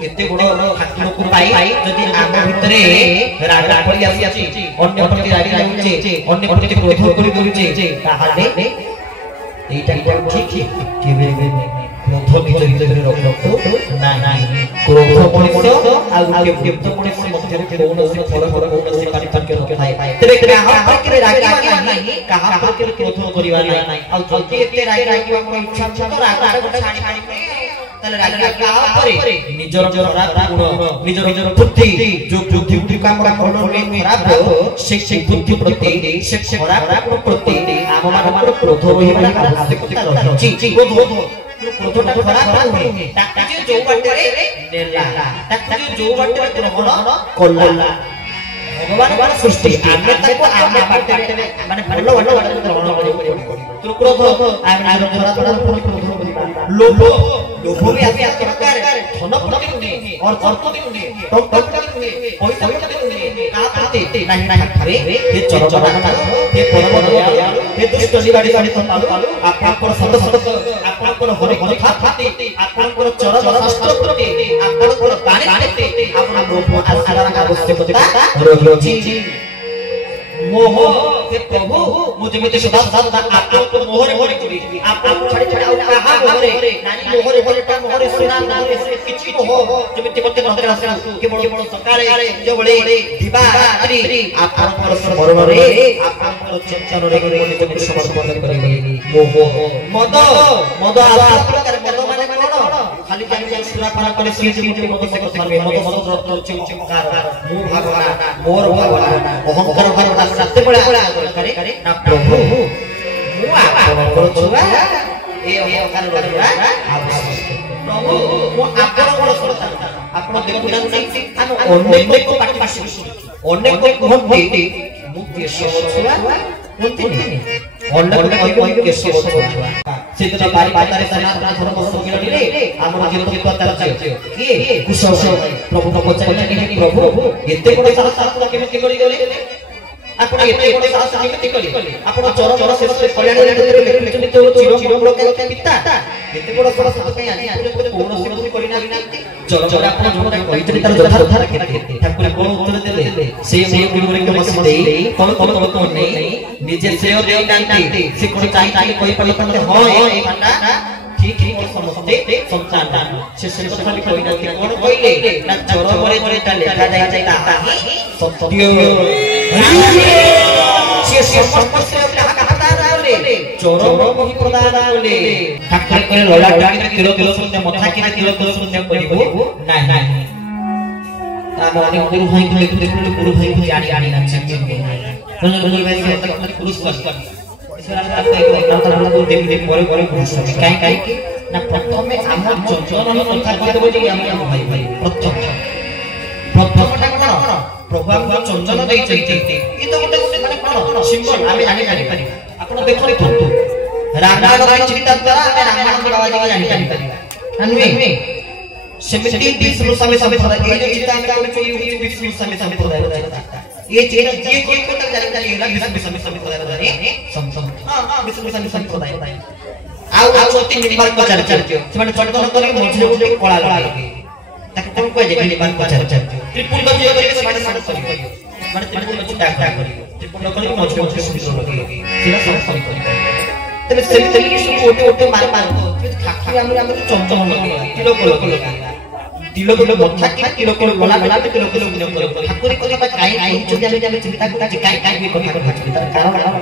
এতে বড় ঠাকুরକୁ পাই যদি ଆମ ଭିତରେ ରାଗ ପଡି ଆସିଛି ଅନ୍ୟ ପ୍ରତି ରାଗି ଲାଗୁଛି ଅନ୍ୟ ପ୍ରତି କ୍ରୋଧ କରି ଦଉଛେ ତାହେଲେ এইটা ঠিক ঠিক কেবে ক্রোধ নিজ ভিতরে রখো না না ক্রোধ মনুষ্য আর ব্যক্তি মনুষ্য মধ্যে কৌনসি ফল কৌনসি পার্থক্য নଥାଏ তেবে কাহা পাখরে রাগিবা নাই কাহা পাখরে ক্রোধ করিবা নাই আর যদি এতে রাগিবা কোনো ইচ্ছা তো রাগ ছাড়ি তাহলে রাগিবা কাহা পরে নিজর খরাপ গুণ নিজর নিজর বুদ্ধি जो बुद्धि कामना करले खराब से बुद्धि प्रति से खराब प्रति आम मान क्रोध रहिबा आवश्यकता रही क्रोधटा खराब होई ताके जो बाटे नेला ताके जो बाटे ग्रहण कला भगवान सृष्टि आमे ताको आमे बाटे माने भलो भलो ग्रहण करियो क्रोध आमे खराब क्रोध लोभ लोभ भी आसे प्रकार धन प्रति नहीं और अर्थ प्रति नहीं तो प्रति नहीं पैसा प्रति नहीं का प्रति नहीं नहीं भावे ये चरचरा ये परम दया ये दुष्ट निवाड़ी वाली संतालु आपन सत सत आपन हरि कथा प्रति आपन चरचर शास्त्र प्रति आपन पानी प्रति आपन लोभ आसार आवश्यकता रही मोह से प्रभु मुझे में सदा सदा आपको मोहरे मोहरे करी आप छाड़ी छाड़ी और कहा मोहरे नानी मोहरे मोहरे टा मोहरे सुना मोहरे से किछि हो जेमिति मते नंतर आसरा के बड़ बड़ सकाळे जो बड़े दिवा रात्रि आपन स्मरण रे आपन चिंतन रे कोन समर्पण करी मोह मद मद प्रकार मद माने कोन खाली खाली सुरापान करे से जेमिति मद से करबे मद मद रत्न चमकार मो भगवान मोर भगवान अहंकार भगवान सत्य बड़ा करे ना प्रभु मु आपन छुआ ए अहंकार बड़ा प्रभु मु आपन बड़ सरता आपन देखुनांती हम अनेक को पाटी पासी अनेक को कहते मु केशव छुआ कोनते अनेक को केशव छुआ सेतना बारी पातारे सनातन धर्म सम्मेलन रे हमर जीवन पतार चाहिए के कुशल प्रभु को पचारिले कि प्रभु एते बड़ शास्त्र केमे करि गले आपण एते बड़ शास्त्र केमे करि आपण चर चर शेष कल्याण रे लिखित तो चिर चिर बड़ के पिता एते बड़ शास्त्र कहीं आनी आपण कोन सिद्धि करि ना चर चर आपण जोटा कहितले तार यथार्थ रखे ठाकुर कोन उत्तर देले से मोर गुरु के मस देई कोन कोन कोन नहीं निजे से देई कांती से कोन चाहि कहि पड़ले तमते हो ए माना ठीक ठीक समझते संतान से কথা भी কই না কোন কইলে না চরমরে যেটা লেখা যায় তা সত্য সে সমস্ত কথা বলে চরম মহি প্রদান বলে ঠাকুর করে ললা টাকে কিলো কিলো শুনতে মাথা কিনা কিলো কিলো শুনতে করিব না না তারপরে গুরু ভাই গুরু ভাই জানি জানি না গুরু ভাই পুরুষ কষ্ট না প্রথমে আমার চঞ্চল কথা কইতে বলি আমি ভাই ভাই প্রথমটা কোন প্রভাব চঞ্চল দেইছে এই তো গোটে গোটে মানে কোন সিম্বল আমি জানি জানি পারি আপন দেখলি তো রামায়ণ চিন্তা দ্বারা আমি রামায়ণ বাবা জানি জানি পারি আনবে সেমিতি বিষ্ণু সামে সামে এই যে চিন্তা আমি করি বিষ্ণু সামে সামে ये चीज ये को तक जाने जाने ना बिस बिस बिस बिस जाने सम सम हां बिस बिस बिस बताए आउ छोटी निबार को चर्चा ସେମାନେ ଚଟକନ କରି ମଝିରେ ଗୋଟେ କଳା ଲଗାଇ ତାକୁ କୋন କହେ ଯେ ନିବାର को चर्चा ତ୍ରିପୁଲ ଗତି କରି ସେମାନେ ସାଡ କରି ମାନେ ତ୍ରିପୁଲ ଗତି ডাক ডাক କରି ତ୍ରିପୁଲ କରି ମଝିରେ ମଝିରେ ସୁନ୍ଦର ଲଗାଇ ସେଟା ସମ ସମ କରି ତେବେ ସେମିତି ସବୁ ଗୋଟେ ଗୋଟେ ମାର ମାର ଖାଖି ଆମେ ଚଞ୍ଚଳ ଲଗାଇ କିଲୋ କିଲୋ ଲଗାଇ तिलो किलो मथा किलो किलो गोला गोला में किलो किलो किलो ठाकुर को काई काई चुनिया में चिंता को काई काई भी कथा तार कारण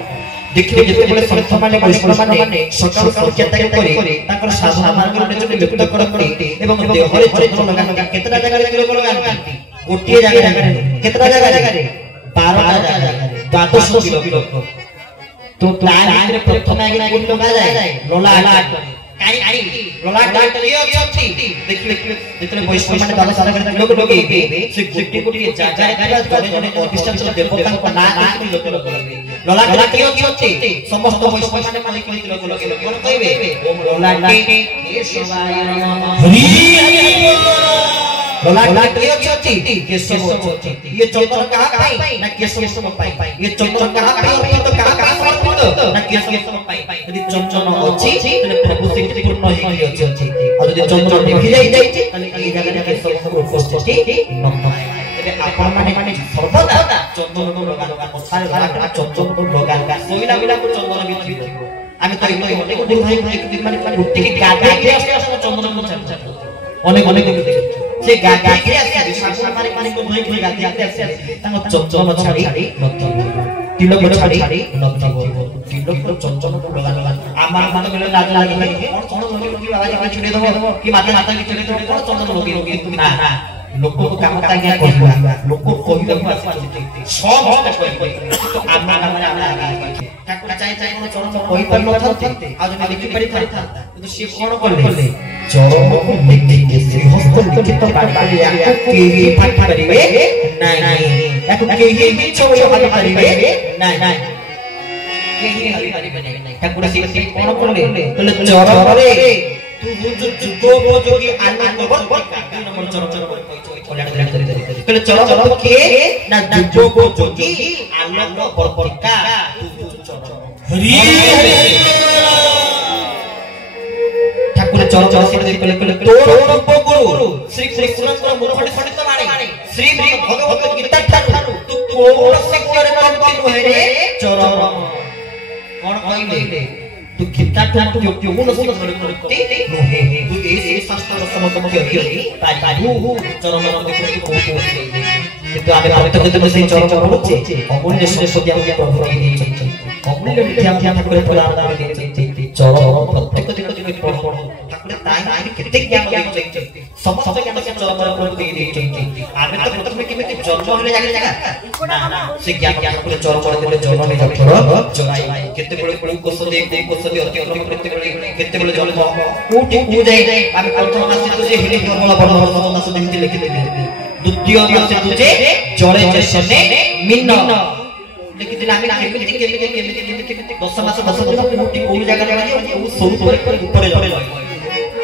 देखिए जते बोले संत माने वैष्णव माने सकाल सकाल केता करे ताकर साधना मार्ग रे जो लिप्त करते एवं देहरे चंद्र लगा केतना जगह रे किलो लगांती गोटिए जगह रे केतना जगह रे 12 जगह रे 1200 किलो तो प्लान रे प्रथम आगे किलो लगा जाए लोला काई काई लोला डाट रे अछि देखिए जेतने वैष्णव माने बाबा सारा करे लोग लोग से गुट्टी गुट्टी जगह जने जने प्रतिष्ठा देवता को ना लोग लोग लोला डाट रे अछि समस्त वैष्णव माने माने कहि लोग लोग कोन कहिबे ओम लोला डाट हे शिवाय नमः हरि हरि लोला डाट रे अछि केशव अछि ये चंद्र कहां पाई ना केशव पाई ये चंद्र कहां पाई तो कहां समर्पित ना केशव पाई यदि चंद्र अछि तने प्रभु से पूर्ण होई अछि और यदि चंद्र निभि जाई तने ए जगह रे केशव उपस्थिति न तबे आपण माने सर्वदा चंद्र को लगा पछार लगा चंद्र को लगा सोइला मिला को चंद्र भी थिबो আমি তো এই অনেক গুরু ভাই মানে উঠতে কি গাগাকে আসে আসে চন্দ্র को चर्चा অনেক অনেক দেখি से गागाके आसे सासु मारे माने को भई भई गागाके आसे तांग चंचल छाड़ी नथि तिलक छाड़ी नथि तिलक चंचल लगा लगा आमार माने बेले लाग लाग कोन कोन लोगी बाबा जी छुड़े देबो कि माता माता की छुड़े देबो कोन चंचल लोगी ना ना लोक को काम तागिया कहबा लोक कहिबा आसी सब कहि तो आमार माने आमा ठाकुर चाहे चाहे कोन चरण कहि पर नथि आ जने लिखि परि था किंतु से कोन करले चरण को लिखि के श्री हस्त लिखित पाठ या केही पाठ करिवे नाही याको केही भी छोयो हाथ करिवे नाही केही हरि करिवे नाही ठाकुर से कोन करले तले चरण रे तू जो जुगो वो जोगी आनंद बत नंबर चरण कले चरण के ना जुगो वो जोगी आनंद बरबरका तू चरण हरि हरि ठाकुर चरण से कले तोर गुरु श्री कृष्णकर मुरफटी फटित माने श्री भगवत गीता ठाकुर तू कोन से करे करती रे चरण कोन कहिबे तू गीता ठाकुर क्यों न सुन करती तू ए शास्त्र समतम क्यों पारू चरण देखो को কিন্তু আমি পবিত্র সেই চরণ পড়ছে অমূল্য সত্যিয়া প্রভু দিয়েছেন অমূল্য মিথ্যা ঠাকুরের প্রদান দিয়েছেন চরণ প্রত্যেক দিন তুমি পড়ো ঠাকুরের তাই কেতে জ্ঞান দিয়েছেন সমস্ত জ্ঞান সে চরণ প্রভু দিয়েছেন আমি তো প্রথমে কিমিতে জন্ম হলে জায়গা না না সে জ্ঞান ঠাকুরের চরণ দিলে জন্ম নে যথর জগাই কেতে বড় বড় কোসল দেখ কোসল অতি অতি কেতে বড় জন্ম কোটি কু যাই আমি প্রথম মাসে তো যে হিলি নির্মল বড় বড় মাসে দিতে লিখে দিই দ্বিতীয় মাসে তুজে জলে জেসনে মিন্ন লিখিদিন আমি কেমিতি 10 মাস 10 কোটি কোন জায়গা রে ও সরু করে উপরে চলে যায়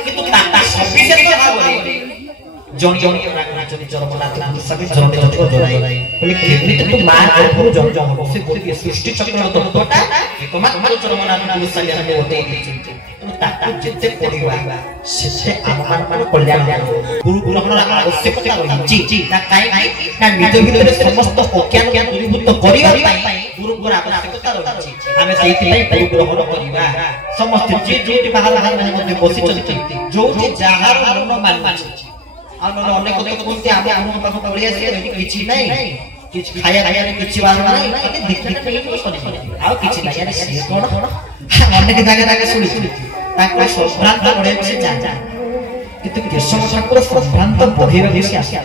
কিন্তু তা সবিসে তো হবে জনি জনি রাখনা চরমনাথ সবই চরণে যত জড়াই বলে কেমিতি তো মা আর জন জন সে গোটি সৃষ্টি চক্র তত্ত্বটা একমাত্র চরমনাথ সালিয়া হতে ତାକୁ ଯେତେ ପଢିବା ସେତେ ଆମମାନଙ୍କର କଲ୍ୟାଣ ଗୁରୁ ଗ୍ରହଣର ଆବଶ୍ୟକତା ରହିଛି ନା କାହିଁକି ନା ନିଜ ଭିତରେ ସମସ୍ତ ଅଜ୍ଞାନ ଦୂରୀଭୂତ କରିବା ପାଇଁ ଗୁରୁଙ୍କର ଆବଶ୍ୟକତା ରହିଛି ଆମେ ସେଇଥିପାଇଁ ଗୁରୁ ଗ୍ରହଣ କରିବା ସମସ୍ତେ ଯିଏ ଯୋଉଠି ବାହାର ମାନେ ମଧ୍ୟ ବସିଛନ୍ତି ଯୋଉଠି ଯାହାର ମନ ମାନୁଛି ଆଉ ନହେଲେ ଅନେକ ଲୋକ କୁହନ୍ତି ଆମେ ଆମ ପାଖକୁ ପଳେଇ ଆସିଲେ କିଛି ନାହିଁ କିଛି ଖାଇବା କିଛି ବାରଣ ନାହିଁ ଆଉ କିଛି ନାହିଁ ଆରେ ସିଏ କଣ ଅନେକ ଜାଗାରେ ଶୁଣିଛୁ ତାଙ୍କର ସମ୍ଭ୍ରାନ୍ତ ବଢେଇବାକୁ ସେ ଚାହା କିନ୍ତୁ କେଶବ ଠାକୁର ସମ୍ଭ୍ରାନ୍ତ ବଢେଇବାକୁ ସେ ଆସେ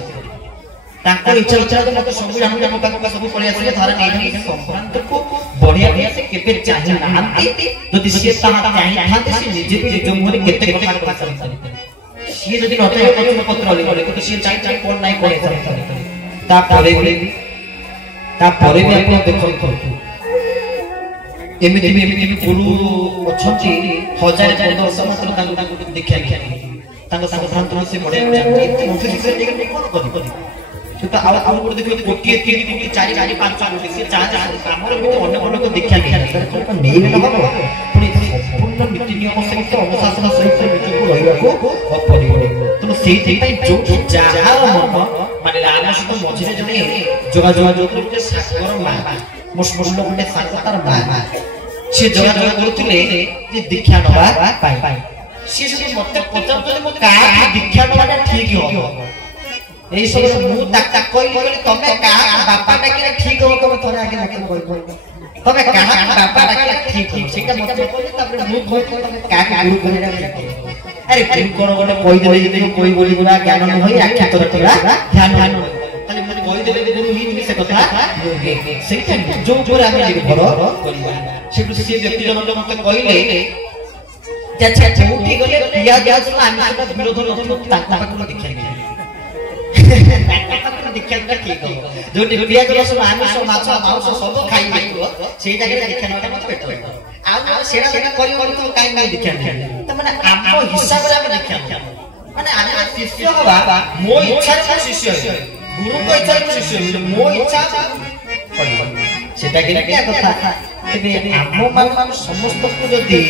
ତାଙ୍କର ଇଚ୍ଛା ମତେ ସବୁ ଜାଣନ୍ତି ଆମ ପାଖକୁ ସବୁ ପଳେଇ ଆସିଲେ ଧର ନେଇକି ସମ୍ଭ୍ରାନ୍ତକୁ ବଢେଇବା ସେ କେବେ ଚାହିଁ ନାହାନ୍ତି ଯଦି ସିଏ ତାହା ଚାହିଁଥାନ୍ତେ ସେ ନିଜେ ବି ନିଜ ମୁହଁରେ କେତେ କଥା କହିଥାନ୍ତେ ସିଏ ଯଦି ନଥାଏ ପତ୍ର ପତ୍ର ଲେଖେ କିନ୍ତୁ ସିଏ ଚାହିଁ କଣ ନାହିଁ କହିଥାନ୍ତେ ତାପରେ ବି ଆପଣ ଦେଖନ୍ତୁ ଏମିତି ଗୁରୁ ଅଛନ୍ତି 1000-1500 ମାତ୍ର ତାଙ୍କୁ ଦୀକ୍ଷା ତାଙ୍କ ସମ୍ଭ୍ରାନ୍ତ ସେ ବଢେଇବା କଣ କରିବ କିନ୍ତୁ ଆଉ ଗୋଟେ ଦେଖିବ ଗୋଟିଏ 3 କୋଟି 4 5 କୋଟି ସେ ଆମର ଏମିତି ଅନେକ ଅନେକ ଦୀକ୍ଷା ନେଇବେ ନା ପୁଣି ସମ୍ପୂର୍ଣ୍ଣ ନୀତି ନିୟମ ସହିତ ଅନୁଶାସନ ସହିତ ନିଜକୁ ରହିବାକୁ ପଡ଼ିବ ତେଣୁ ସେଇଥିପାଇଁ ଯୋଉ ଯାହାର ମନ ମାନେ ଆମ ସହିତ ମଝିରେ ଜଣେ ଯୋଗାଯୋଗ ଗୋଟେ ସାଗର ମା ମୋ ସ୍ମରଣ ଗୋଟେ ସାଙ୍ଗ ତାର ମା ସେ ଯୋଗାଯୋଗ କରୁଥିଲେ ଯେ ଦୀକ୍ଷା ନେବା ପାଇଁ ସେ ଯଦି ମତେ ପଚାରୁଥିଲେ ମୁଁ କାହା ଦୀକ୍ଷା ନେବାଟା ଠିକ ହବ এই সময় মু তাক কইলি তুমি কাহা বাপা ডাকিলে ঠিক হবো তুমি থরে আগে নাকি কইবো তুমি কাহা বাপা ডাকিলে ঠিক হবো সেটা মতে কইলি তারপরে মু কইলি তুমি কাহা গুরু কইরা আরে তুমি কোন কোন কই দেলে যদি কই বলি গুলা জ্ঞান ন হই আখ্যা তোরা ধ্যান তাহলে মতে কই দেলে গুরু হি সে কথা সেইটা जो পুরা আমি নির্ভর করিবা সেটু সে ব্যক্তি জন মতে কইলে আচ্ছা কোটি গলে পিয়া গ্যাস আমি সেটা বিরোধ রক্ষণ তাক পাকু দেখাই দীক্ষাটা ঠিক হবো যোটি পিয়াজ রসুন আমিষ মাছ মাংস সব খাই পাইব সেই জায়গায় দীক্ষা নেওয়াটা মতো বেটার আর সেটা সেটা করি করি তো কাই নাই দীক্ষা নেই তো মানে আম হিসাবে আমি দীক্ষা নেব মানে আমি শিষ্য হবা মো ইচ্ছারে মো শিষ্য হই গুরুଙ୍କ ইচ্ছারে মো শিষ্য হই মো ইচ্ছা সেটা কি কথা তবে ଆମ ମାନଙ୍କୁ ସମସ୍ତଙ୍କୁ ଯଦି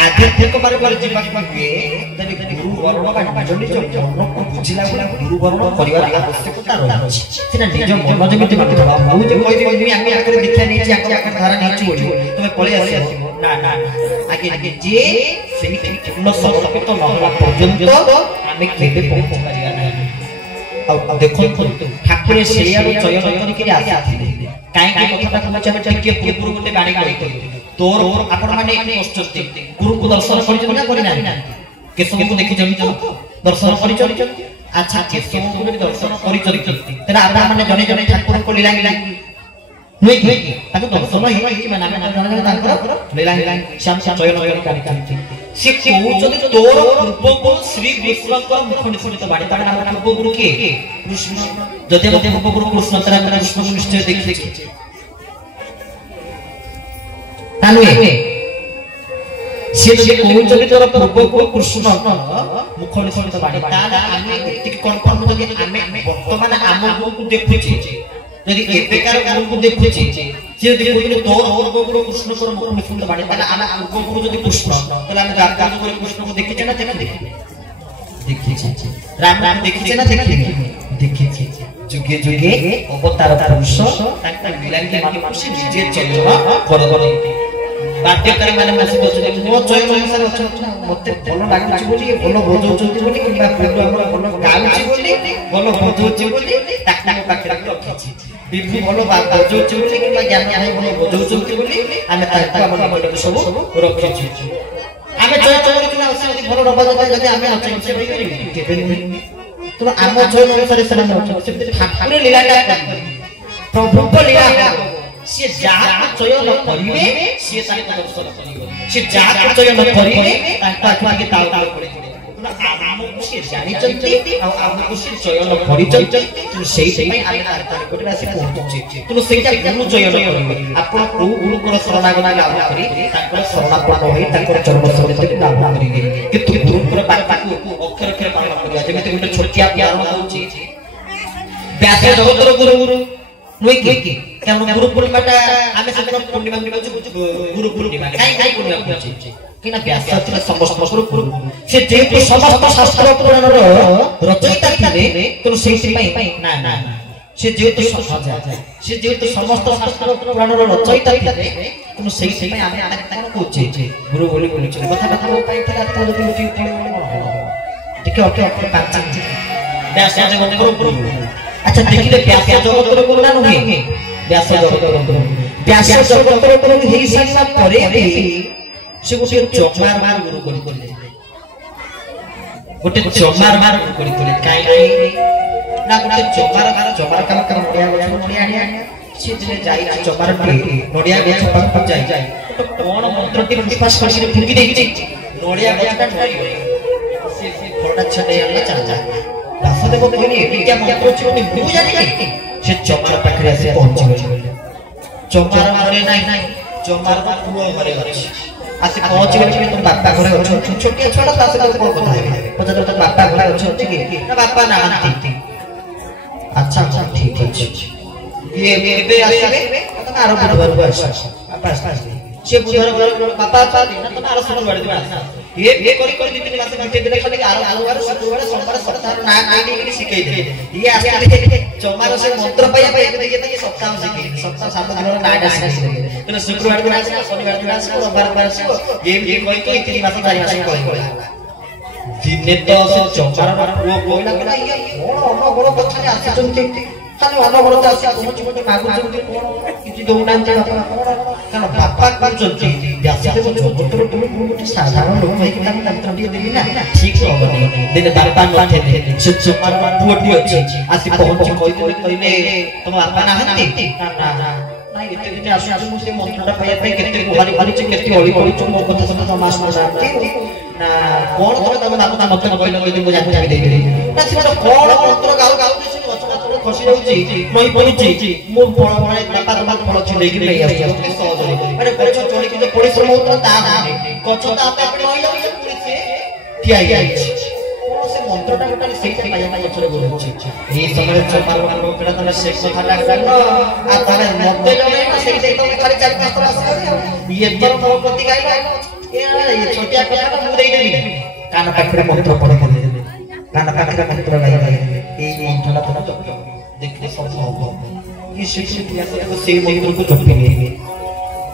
आध्यात्मिक मार्ग पर जीवन के तनि गुरु वर्ण का निज निज मनको बुझिला गुला गुरु वर्ण परिवार आवश्यकता रहछि सेना निज मन जमिति करथबा मु जे कहि दिबि आमे आकर दीक्षा नै छी आकर धारा नै छी बोली तमे पळे आसीबो ना आगे जे सेही पूर्ण संस्कृत নহला पर्यंत आमे केबे पहुंच परिया नै आ देखो ठाकुर सेया चयन करिके आसीथिले काहे कथा कहचा के पूर्व गोटे बाणी गाइतो तोर आपण माने एठी बसचते गुरु को दर्शन करिजन ना करि ना केशव को देखि जमी दर्शन करिजन अच्छा केशव को भी दर्शन करिजन तेरा आपण माने जने जने ठाकुर को लीला नुई कि ताको दर्शन हेइ माने जने जने तांकर लीला श्याम चयन करि से कहउचते तोर पूर्व गुरु श्री कृष्ण को मुख निसृत बाणी तार नाम पूर्व गुरु के कृष्ण जते मते पूर्व गुरु कृष्ण तारा कृष्ण को निश्चय देखि तानुए से जे कहउचते तोर पूर्व गुरु कृष्ण मुख निसृत बाणी तार आमे एति कन्फर्म जदि आमे वर्तमान आम गुरु को देखुची यदि एबेकार गुरु को देखुची से यदि कहउचते तोर पूर्व गुरु कृष्ण को मुख निसृत बाणी ताला आमे पूर्व गुरु जदि कृष्ण ताला आमे जात गुरु कृष्ण को देखिछे ना देखिछे राम देखिछे ना देखिछे जुगे जुगे अवतार पुरुष तांका लीलांके माने से निजे चलन करबनी बाध्यकारी माने बसी बसुले मो चयन अनुसार अछि मते भलो लागुछि बोली भलो बजौछन्ति बोली किबा पूर्व हमर भलो गाउछि बोली भलो बजौछि बोली ताका पाखरे रखिछि बिबि भलो बजौछि बोली किबा ज्ञान ज्ञान भलो बजौछन्ति बोली आमे ताका हमर बडे सब रखिछि आमे चयन करिना अछि भलो रबजता जदि आमे अछि से करि केबे तो आम चयन अनुसार से ठाकुर लीलाटा प्रभु को लीला से जहाँ चयन करिवे से ताको दर्शन करिवे से जहाँ चयन करिवे ताको आगे ताल ताल पड़े आमको से जानि चंती आ आमको से चयन करि चंती तो सेही पई आमे तार कोटे राशि पहुंचुचे तो सेटा गुरु चयन करिवे आपण को गुरु को शरणागति लाभ करी ताको शरणापन्न होई ताको चरण शरण लाभ करिवे किंतु गुरु को बात को अक्षर अक्षर पालन करिया जेमिति गोटे छोटिया उदाहरण दउची व्यास जगतर गुरु नुई की कारण गुरु पूर्णिमाटा आमे सब पूर्णिमा गुरु पूर्णिमा काई पूर्णिमा पूछी किना व्यासाचल समस्त गुरु से जेतु समस्त शास्त्र पुराण रो रचयिता थिले तो सेहि पई ना से जेतु समस्त शास्त्र पुराण रो रचयिता थिले तो सेहि पई आमे ताको कहूचे गुरु बोली कथा पई थिला तो गुरु टिके ओके पांच व्यास जगत गुरु अच्छा देखिले व्यास जगत गुरु ना नुहे व्यास जगत गुरु हेई सारा परे से गोटे चमार गुरु गोटे चमार गुरु काई ना गोटे चमार काम नडिया से जे जाई चमार नडिया गछ पाख जाई कोन मंत्र टी पास करके फुकी देछि नडिया गछटा से फलटा छडे आले चल जा वासुदेव कहले क्या मंत्र छै मु जानि से चमार पाखरे से पहुंची गले चमार मारे नाही चमार पुओ घरे अछि आसे पहुंच गले तुम बापा घरे अछ छोटिया छोटा तासे कोन कथा है पता तो बापा घरे अछ कि ना बापा ना आंती अच्छा ठीक है ये एबे आसीबे तो आरो बुधवार को आस पास से बुधवार बापा आता ना तो आरो सुन बड़ दिबा ये करी करी दिन मास घंटे दिन खाली आरो बुधवार शुक्रवार सोमवार सप्ताह ना काई के सिखाई दे ये आसे चमार से मंत्र पाया ये सप्ताह सिखाई सप्ताह 7 दिन ना डास तो शुक्रवार दिन आसे शनिवार दिन आसे रविवार आसे ये कोई तो 3 मास 4 मास कोई दिने तो से चमार पुओ कोइला कि ये कोन बड़ कथा आसे जंती खाली अनबरत आसी पहुंची मागु जंती कोन किछि दउनांती कारण बापा करजंती व्यासदेव जगतर गुरु गोटे साधारण लोक भाई कि ताको मंत्र दिए देबी ना ठीक होबनी दिन बापा नथे से चमार पुओटी अछि आसी पहुंची कइले तुम बापा ना हंती ना एते दिन आसु आसु से मंत्रटा पाया पे केते गुहारी गुहारी से केते ओळी ओळी मो कथा सब समास ना कोन तमे तमे नाम मत कइलो कइले मु जानि दे दे ना से कोन मंत्र गाउ गाउ से वचना थोड़ा खसी जाउची नई पड़ुची मो फळ फळे बापा फळ छिले कि नहीं आसी सहज अरे गछ चोरी कि परिश्रम होता ता गछ तो आपे आपे नई जाउची पुरी से ठिया जाइछि से मंत्रटा गोटा सेटा पाया गछरे बोलछि ए समय चमार पेड़ा तने से कथाटा गानो आ तने मते जणे ना सेई तो खाली 4-5 तरह ये तो मो प्रति गाइलो ये छोटिया कथा मु देई देबी कान पाखरे मंत्र पढे कान पाखरे मंत्र गाई ए मंत्रटा तो देखले सब हो ये शिक्षित या से मंत्र को जपी ले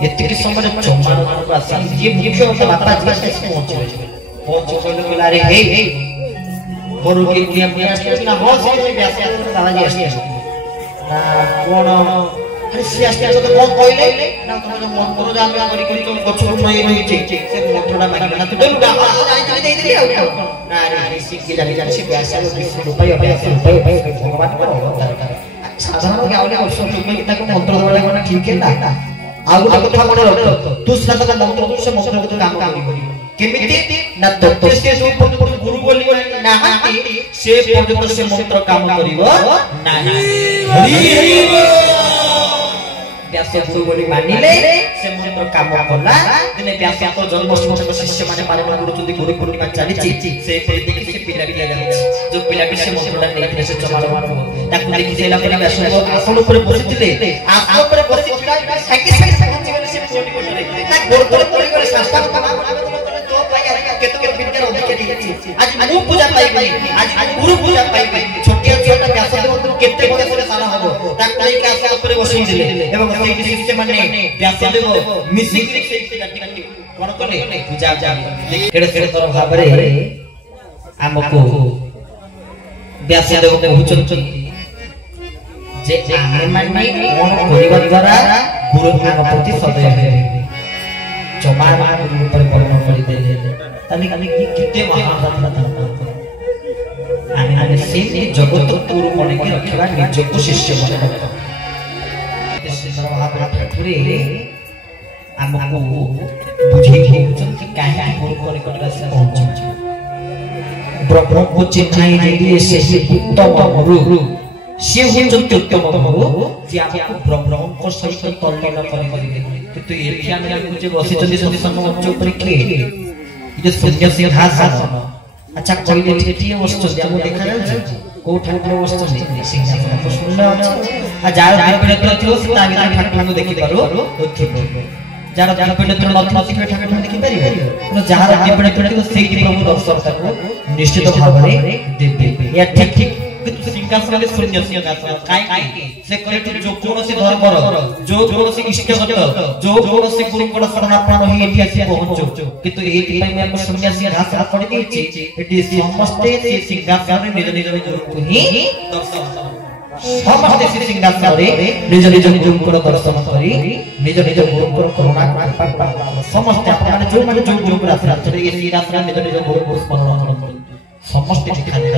एतिक समय चमार को आसी ये मुख्य बापा जी से पहुंच गले अरे हे मोर के नियम ना हो से व्यास साला जी आसी ना कोन अरे सियास्ती तो कोन कहले ना तुम मन करो जा हम करी करी तुम गछ नहीं रही छी से मंत्रटा मांगी ना तू देलु जानी जानी दे दे ना रे सिक्की जानी जानी से व्यास रुपया भगवान को साधारण के आवले अवसर रुपया ताको मंत्र देबा कोन ठीक है ना आ गोटे कथा मन रख दूसरा तक मंत्र से मंत्र को काम करी केमिति ना तो से गुरु बोली ना से पर्यंत से मंत्र काम करिवो नाही हरि हरि व्यास गुरु बोली मानिले से मंत्र काम कला दिने व्यास को जन्माष्टमी शिष्य माने माने गुरुचंदी गुरु पूर्णिमा चली से देखि से पिला जाउछि जो पिला से मंत्रटा नहीं से चमार ताकु देखि जेला पर व्यास आसन ऊपर बसिथिले आसन ऊपर बसिथिला साइके साइके पहुंची गले से पोटी कोटरे ना गोर गोर पड़ी गले शास्त्र का तो भाई केतो के विद्या अधिकारी आज मु पूजा पाई आज गुरु पूजा पाई छोटिया छोटा व्यास मंत्र केते बयस रे सारा हबो ताकु लेके आसे ऊपर बसई दिले एवं सेई शिष्य माने व्यास देव मिसिक से काटी काटी कोन कले पूजा केड़े केड़े तर भाबरे हमको व्यास देव को हुचंती जे आमे माने कोन करिवा द्वारा गुरु मान प्रति सदय है चमार गुरु पर परिणाम करि देले तनी कनी किते महारत्न आने से जगत गुरु मन के रखवा निज को शिष्य बने ठाकुर हमको बुझे कि काहे गुरु करे कटरा से पहुंच ब्रह्म को चिन्हाई दिए से उत्तम गुरु से होचंती उत्तम गुरु जे आपको ब्रह्म को सहित तल्लीन करि किंतु एठी हम जे बसिचंदी सती समोच्च ऊपर के ये शून्य सिंहासन अच्छा कहले एठी बसचंदी हम देखा जाउछ को ठाकुर बसचंदी सिंहासन को शून्य जार दिव्य थियो ता बिना ठाकुर को देखि पारो जार दिव्य नेत्र नथियो से ठाकुर को देखि पारिबो तो जार दिव्य नेत्र थियो सेही प्रभु दर्शन ताको निश्चित भाव रे देबे या ठीक ठीक किंतु सिंहासन में शून्य सिंहासन काई से करे जो कोन से धर्मर जो कोन से इष्टगत जो कोन से गुरु कोन शरणापन्न होई एठी आसी पहुंचो किंतु एठी पई हम शून्य सिंहासन पड़ी देछि एठी समस्त से सिंहासन रे निज निज गुरु ही दर्शन समस्त से सिंहासन रे निज निज गुरु को दर्शन करी निज निज गुरु को करुणा कृपा समस्त आपन जो माने जो गुरु रास्ता रे ए सिंहासन निज निज गुरु को स्मरण करन समस्त ठिकाने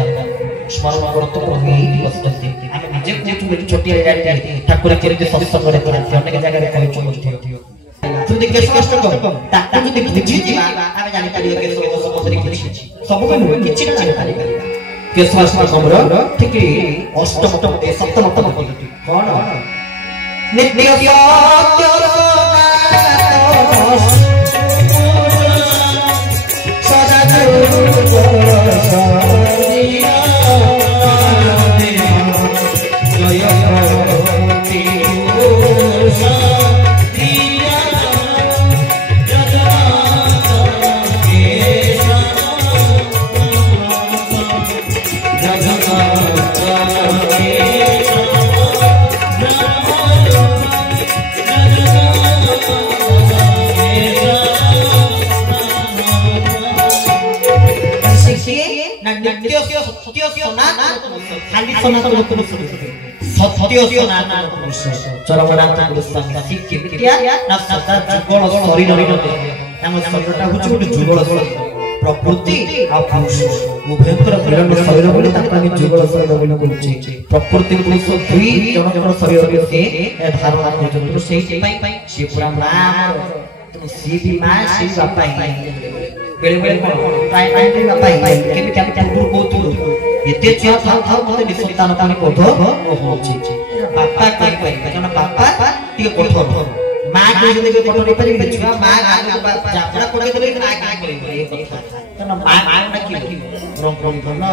स्मरण करतो प्रभु एठी बसते हम निजे जेठु छोटी जाती ठाकुर चरित्र सत्संग करे करते अनेक जगह रे कहि चलथियो तुदि के अष्टकम ताकू जदि बुझि जिबा आमे जानि पारियो के सब समुद्री किछि सब में किछि ना जानि पारिबा के अष्टकम रो ठीक अष्टम ते सप्तम पद्धति कोन नित्य सत्य सदा खाली सनातन पुरुष सत्य सनातन पुरुष चरमनाथ गोस्वामी शिव के विद्या ना सदा जुगल शरीर रे ताम शरीरटा होची गोटे जुगल प्रकृति आ पुरुष उभयकर मिलन शरीर बोली ताका हम जुगल शरीर बोली बोलछे प्रकृति पुरुष दुई जन शरीर रे से धारणा करजो सेही पई से पूरा नाम तो सी भी मां सी बापा ही बेले बेले प्राय प्राय बापा ही केमि पूर्व बहुत एते छुआ था मते निसंतान ताने कोठ होछि बापा कहि पारि जन बापा टिके कोठ मां के जदि कोठ रे पारि छुआ मां बापा जापड़ा कोडे देले ना का करि ए कथा तन मां ना की रंगोली धन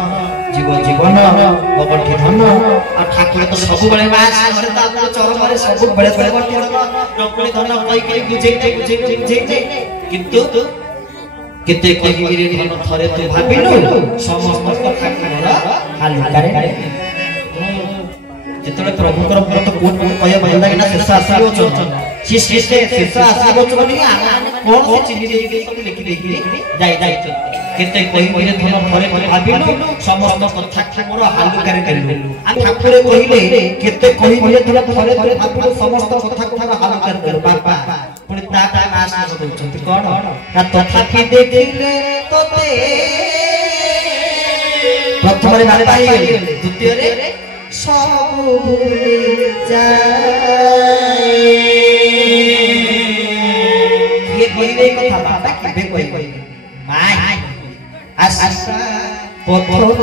जीव जीवन बकठी धन आ ठाकुर तो सब बेले मां घरे ता चरम रे सब बेले बेले रंगोली धन कहि बुझे किंतु केते कहिरे धन थरे तू भाबिलु समस्त कथा करा हालुकारे जेतले प्रभुकर व्रत कोन कय भयला कि ना शेष आसीबो चन शेष आसीबो चन आ कोन से चिन्हि देई के सब लिखि देई जाई केते कहिरे धन थरे भाबिलु समस्त कथा मोर हालुकारे करिलु आ ठाकुरे कहिले केते कहिरे धन थरे भाबिलु समस्त कथा हालुकारे करिलु बापा पुनी ताता मास दोचंती कोन ना तथापि देखिले तोते प्रथम रे बापा ही द्वितीय रे सब भूली जाए ये कहिरे कथा बापा केबे कहि माय आशा पथर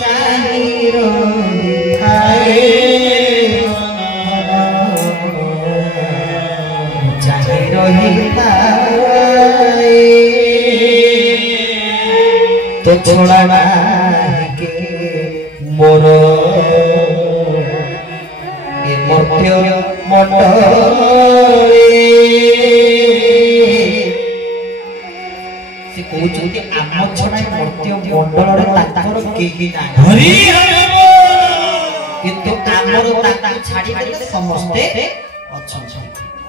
चाहि रहिथाए तो छोड़ा के मोर ये मर्त्य मंडले से कहउछन्ती आम छडा मर्त्य मंडल रे ताकर केही ना हरि किंतु आमर ताता छाडी देले समस्ते अछन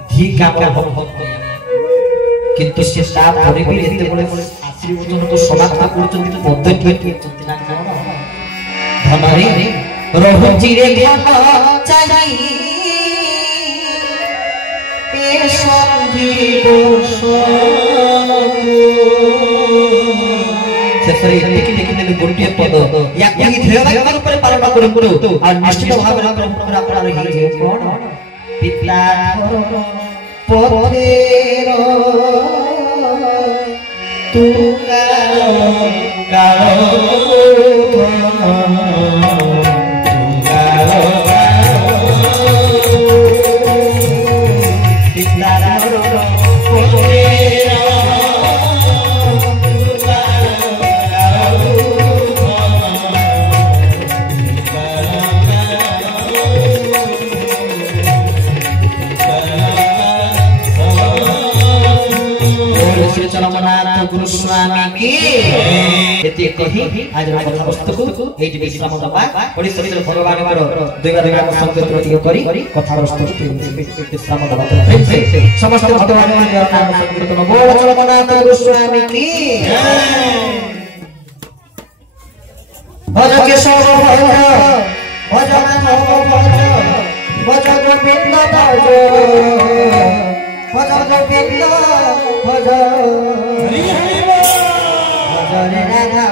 धी काम भक्त किंतु से ता परे भी एते बड़े आशीर्वाद को समाप्त करछन्ती पद्धति करछन्ती ना हमारी रहुची रे धन चाहि ए संजीव सेसरी देखि देखि गोटिए पद या कहि ध्येय ऊपर पालन करु आ निश्चित भाव रे प्रभु अपना रही कोन पिता पथेर तू की एते कही आज कथा वस्तु को एटी विश्राम दबा ओडिसा भगवान दुइबा संकेत करी कथा वस्तु विश्राम दबा प्रेम से समस्त भगवान नाम संकीर्तन बोल चलमनाथ गोस्वामी की भज केशव भज माधव भज गोविंद भज गोविंद भज रे राधा